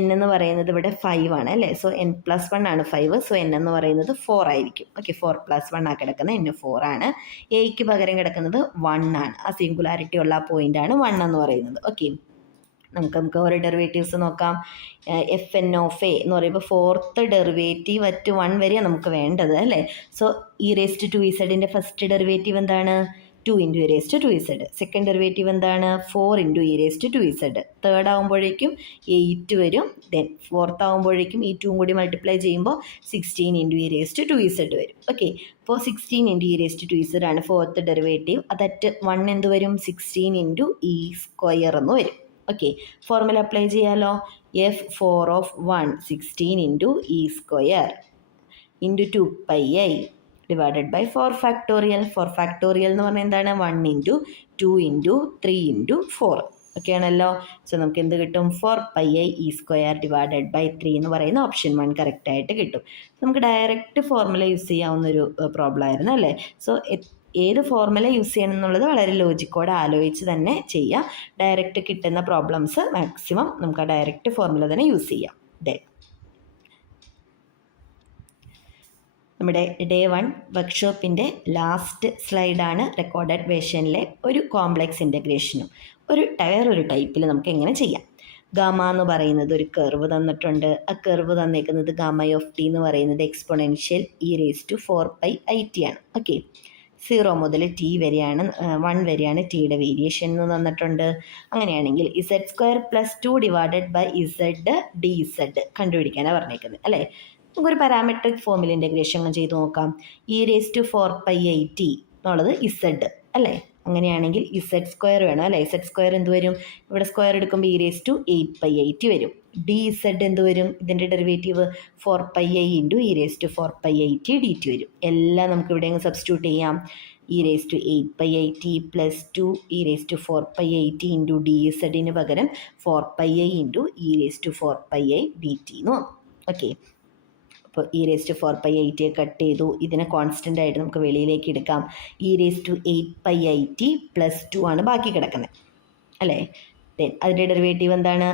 n എന്ന് പറയുന്നത് ഇവിടെ 5 ആണ്, അല്ലേ. സോ n+1 ആണ് 5. സോ n എന്ന് പറയുന്നത് 4 ആയിരിക്കും. ഓക്കെ, 4+1 ആ കിടക്കുന്നത്, n 4 ആണ്. എയ്ക്ക് പകരം കിടക്കുന്നത് 1 ആണ്. ആ സിംഗുലാരിറ്റി ഉള്ള ആ പോയിൻ്റാണ് 1 എന്ന് പറയുന്നത്. ഓക്കെ, നമുക്ക് ഓരോ ഡെറിവേറ്റീവ്സ് നോക്കാം. fn എന്ന് പറയുമ്പോൾ 4th ഡെറിവേറ്റീവ് അറ്റ് 1 വരെയാണ് നമുക്ക് വേണ്ടത്, അല്ലേ. സോ e⁻²z ഫസ്റ്റ് ഡെറിവേറ്റീവ് എന്താണ്, 2 × e⁻²z. സെക്കൻഡ് ഡെറിവേറ്റീവ് എന്താണ്, 4 × e⁻²z. തേർഡ് ആകുമ്പോഴേക്കും 8 വരും. ദെൻ ഫോർത്ത് ആകുമ്പോഴേക്കും ഈ 2 കൂടി മൾട്ടിപ്ലൈ ചെയ്യുമ്പോൾ 16 × e⁻²z വരും. ഓക്കെ, അപ്പോൾ 16 × e⁻²z ആണ് ഫോർത്ത് ഡെറിവേറ്റീവ്. അതറ്റ് 1 എന്ത് വരും, 16 × e² എന്ന് വരും. ഓക്കെ, ഫോർമുല അപ്ലൈ ചെയ്യാലോ. f(4)(1) 16 × e² × 2πi divided by 4 factorial. 4 factorial എന്ന് പറഞ്ഞാൽ എന്താണ്, 1 × 2 × 3 × 4. ഓക്കെ ആണല്ലോ. സോ നമുക്ക് എന്ത് കിട്ടും, 4πi e² ഡിവൈഡഡ് ബൈ 3 എന്ന് പറയുന്ന ഓപ്ഷൻ 1 കറക്റ്റായിട്ട് കിട്ടും. നമുക്ക് ഡയറക്റ്റ് ഫോർമുല യൂസ് ചെയ്യാവുന്നൊരു പ്രോബ്ലം ആയിരുന്നു, അല്ലേ. സോ ഏത് ഫോർമുല യൂസ് ചെയ്യണം എന്നുള്ളത് വളരെ ലോജിക്കോടെ ആലോചിച്ച് തന്നെ ചെയ്യാം. ഡയറക്റ്റ് കിട്ടുന്ന പ്രോബ്ലംസ് മാക്സിമം നമുക്ക് ആ ഡയറക്റ്റ് ഫോർമുല തന്നെ യൂസ് ചെയ്യാം. നമ്മുടെ ഡേ 1 വർക്ക്ഷോപ്പിൻ്റെ ലാസ്റ്റ് സ്ലൈഡാണ് റെക്കോർഡഡ് വേർഷനിലെ ഒരു കോംപ്ലക്സ് ഇൻ്റഗ്രേഷനും വേറൊരു ടൈപ്പിൽ നമുക്ക് എങ്ങനെ ചെയ്യാം. ഗാമ എന്ന് പറയുന്നത് ഒരു കർവ് തന്നിട്ടുണ്ട്. ആ കർവ് തന്നേക്കുന്നത് Γ(t) എന്ന് പറയുന്നത് എക്സ്പൊണൻഷ്യൽ e⁻⁴πit ആണ്. ഓക്കെ, 0 മുതൽ t വരെയാണ്, 1 വരെയാണ് ടിയുടെ വേരിയേഷൻ എന്ന് തന്നിട്ടുണ്ട്. അങ്ങനെയാണെങ്കിൽ z² + 2 divided by z dz കണ്ടുപിടിക്കാനാണ് പറഞ്ഞേക്കുന്നത്, അല്ലേ. നമുക്കൊരു പാരാമെട്രിക് ഫോമിൽ ഇൻ്റഗ്രേഷൻ ചെയ്ത് നോക്കാം. e⁻⁴πit എന്നുള്ളത് z, അല്ലേ. അങ്ങനെയാണെങ്കിൽ z² വേണം, അല്ലേ. z² എന്ത് വരും, ഇവിടെ സ്ക്വയർ എടുക്കുമ്പോൾ e⁻8πit വരും. dz എന്ത് വരും, ഇതിൻ്റെ ഡെറിവേറ്റീവ് 4πi × e⁻⁴πit dt വരും. എല്ലാം നമുക്ക് ഇവിടെ അങ്ങ് സബ്സ്റ്റിറ്റ്യൂട്ട് ചെയ്യാം. e⁻8πit plus 2 e⁴πit into D സെഡിന് പകരം 4πi ഇൻറ്റു e⁴πi dt എന്ന് വന്നു. ഓക്കെ, അപ്പോൾ e⁴πit കട്ട് ചെയ്തു. ഇതിനെ കോൺസ്റ്റൻ്റ് ആയിട്ട് നമുക്ക് വെളിയിലേക്ക് എടുക്കാം. e⁻8πit പ്ലസ് 2 ആണ് ബാക്കി കിടക്കുന്നത് അല്ലേ. ദെൻ അതിൻ്റെ ഡെറിവേറ്റീവ് എന്താണ്,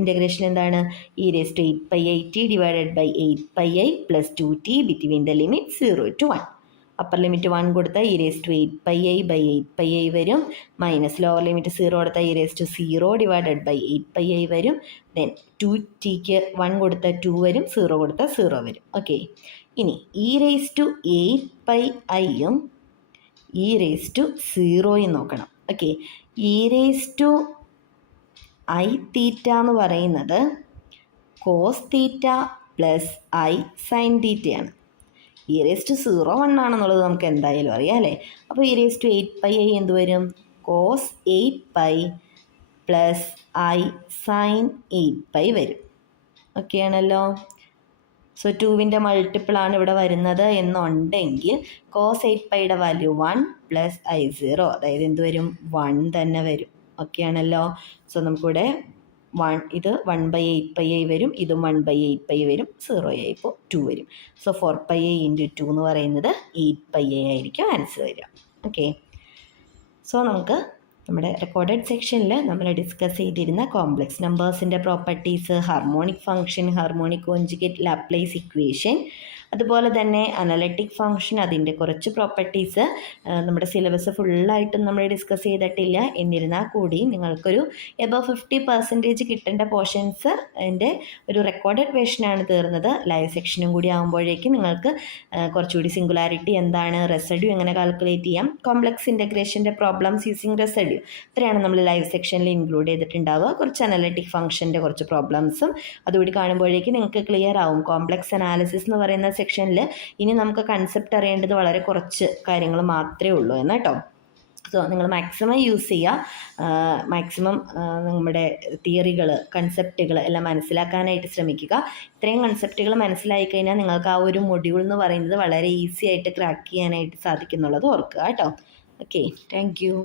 ഇൻ്റഗ്രേഷൻ എന്താണ്, e⁻8πit divided by 8πi plus 2t between the limit 0 to 1. Upper limit 1 കൊടുത്താൽ e⁻8πi ബൈ 8πi വരും, മൈനസ് ലോവർ ലിമിറ്റ് 0 കൊടുത്താൽ e⁻0 ഡിവൈഡഡ് ബൈ 8πi വരും. ദെൻ 2tക്ക് 1 കൊടുത്താൽ 2 വരും, 0 കൊടുത്താൽ 0 വരും. ഓക്കെ, ഇനി e⁻8πiയും e⁻0യും നോക്കണം. ഓക്കെ, e⁻i⁻θ എന്ന് പറയുന്നത് cos theta plus i sine തീറ്റയാണ്. e⁻0 1 ആണെന്നുള്ളത് നമുക്ക് എന്തായാലും അറിയാം അല്ലേ. അപ്പോൾ e⁻8πi എന്ത് വരും, കോസ് 8π പ്ലസ് i സൈൻ 8π വരും. ഓക്കെ ആണല്ലോ. സോ 2വിൻ്റെ മൾട്ടിപ്പിളാണ് ഇവിടെ വരുന്നത് എന്നുണ്ടെങ്കിൽ കോസ് 8πയുടെ വാല്യൂ 1 പ്ലസ് i0, അതായത് എന്ത് വരും, 1 തന്നെ വരും. ഓക്കെ ആണല്ലോ. സോ നമുക്കിവിടെ 1 ഇത് 1/8πi വരും, ഇതും 1/8πi വരും, 0 ആയിപ്പോൾ 2 വരും. സോ 4πi ഇൻറ്റു 2 എന്ന് പറയുന്നത് 8πi ആയിരിക്കും ആൻസർ വരിക. ഓക്കെ, സോ നമുക്ക് നമ്മുടെ റെക്കോർഡഡ് സെക്ഷനിൽ നമ്മൾ ഡിസ്കസ് ചെയ്തിരുന്ന കോംപ്ലക്സ് നമ്പേഴ്സിൻ്റെ properties, harmonic function, harmonic conjugate, Laplace equation, അതുപോലെ തന്നെ അനലറ്റിക് ഫംഗ്ഷൻ, അതിൻ്റെ കുറച്ച് പ്രോപ്പർട്ടീസ് നമ്മുടെ സിലബസ് ഫുള്ളായിട്ടും നമ്മൾ ഡിസ്കസ് ചെയ്തിട്ടില്ല. എന്നിരുന്നാൽ കൂടി നിങ്ങൾക്കൊരു എബവ് 50% കിട്ടേണ്ട പോർഷൻസ് അതിൻ്റെ ഒരു റെക്കോർഡഡ് വേർഷനാണ് തീർന്നത്. ലൈവ് സെക്ഷനും കൂടി ആകുമ്പോഴേക്കും നിങ്ങൾക്ക് കുറച്ചുകൂടി സിംഗുലാരിറ്റി എന്താണ്, റെസിഡ്യൂ എങ്ങനെ കാൽക്കുലേറ്റ് ചെയ്യാം, കോംപ്ലക്സ് ഇൻ്റഗ്രേഷൻ്റെ പ്രോബ്ലംസ് യൂസിങ് റെസിഡ്യൂ, ഇത്രയാണ് നമ്മൾ ലൈവ് സെക്ഷനിൽ ഇൻക്ലൂഡ് ചെയ്തിട്ടുണ്ടാവുക. കുറച്ച് അനലറ്റിക് ഫംഗ്ഷൻ്റെ കുറച്ച് പ്രോബ്ലംസും അതുകൂടി കാണുമ്പോഴേക്കും നിങ്ങൾക്ക് ക്ലിയർ ആവും. കോംപ്ലക്സ് അനാലിസിസ് എന്ന് പറയുന്ന സെക്ഷനിൽ ഇനി നമുക്ക് കൺസെപ്റ്റ് അറിയേണ്ടത് വളരെ കുറച്ച് കാര്യങ്ങൾ മാത്രമേ ഉള്ളൂ എന്ന് കേട്ടോ. സോ നിങ്ങൾ മാക്സിമം യൂസ് ചെയ്യുക, മാക്സിമം നമ്മുടെ തിയറികൾ, കൺസെപ്റ്റുകൾ എല്ലാം മനസ്സിലാക്കാനായിട്ട് ശ്രമിക്കുക. ഇത്രയും കൺസെപ്റ്റുകൾ മനസ്സിലായി കഴിഞ്ഞാൽ നിങ്ങൾക്ക് ആ ഒരു മൊഡ്യൂൾ എന്ന് പറയുന്നത് വളരെ ഈസി ആയിട്ട് ക്രാക്ക് ചെയ്യാനായിട്ട് സാധിക്കുന്നുള്ളത് ഓർക്കുക കേട്ടോ. Okay, thank you.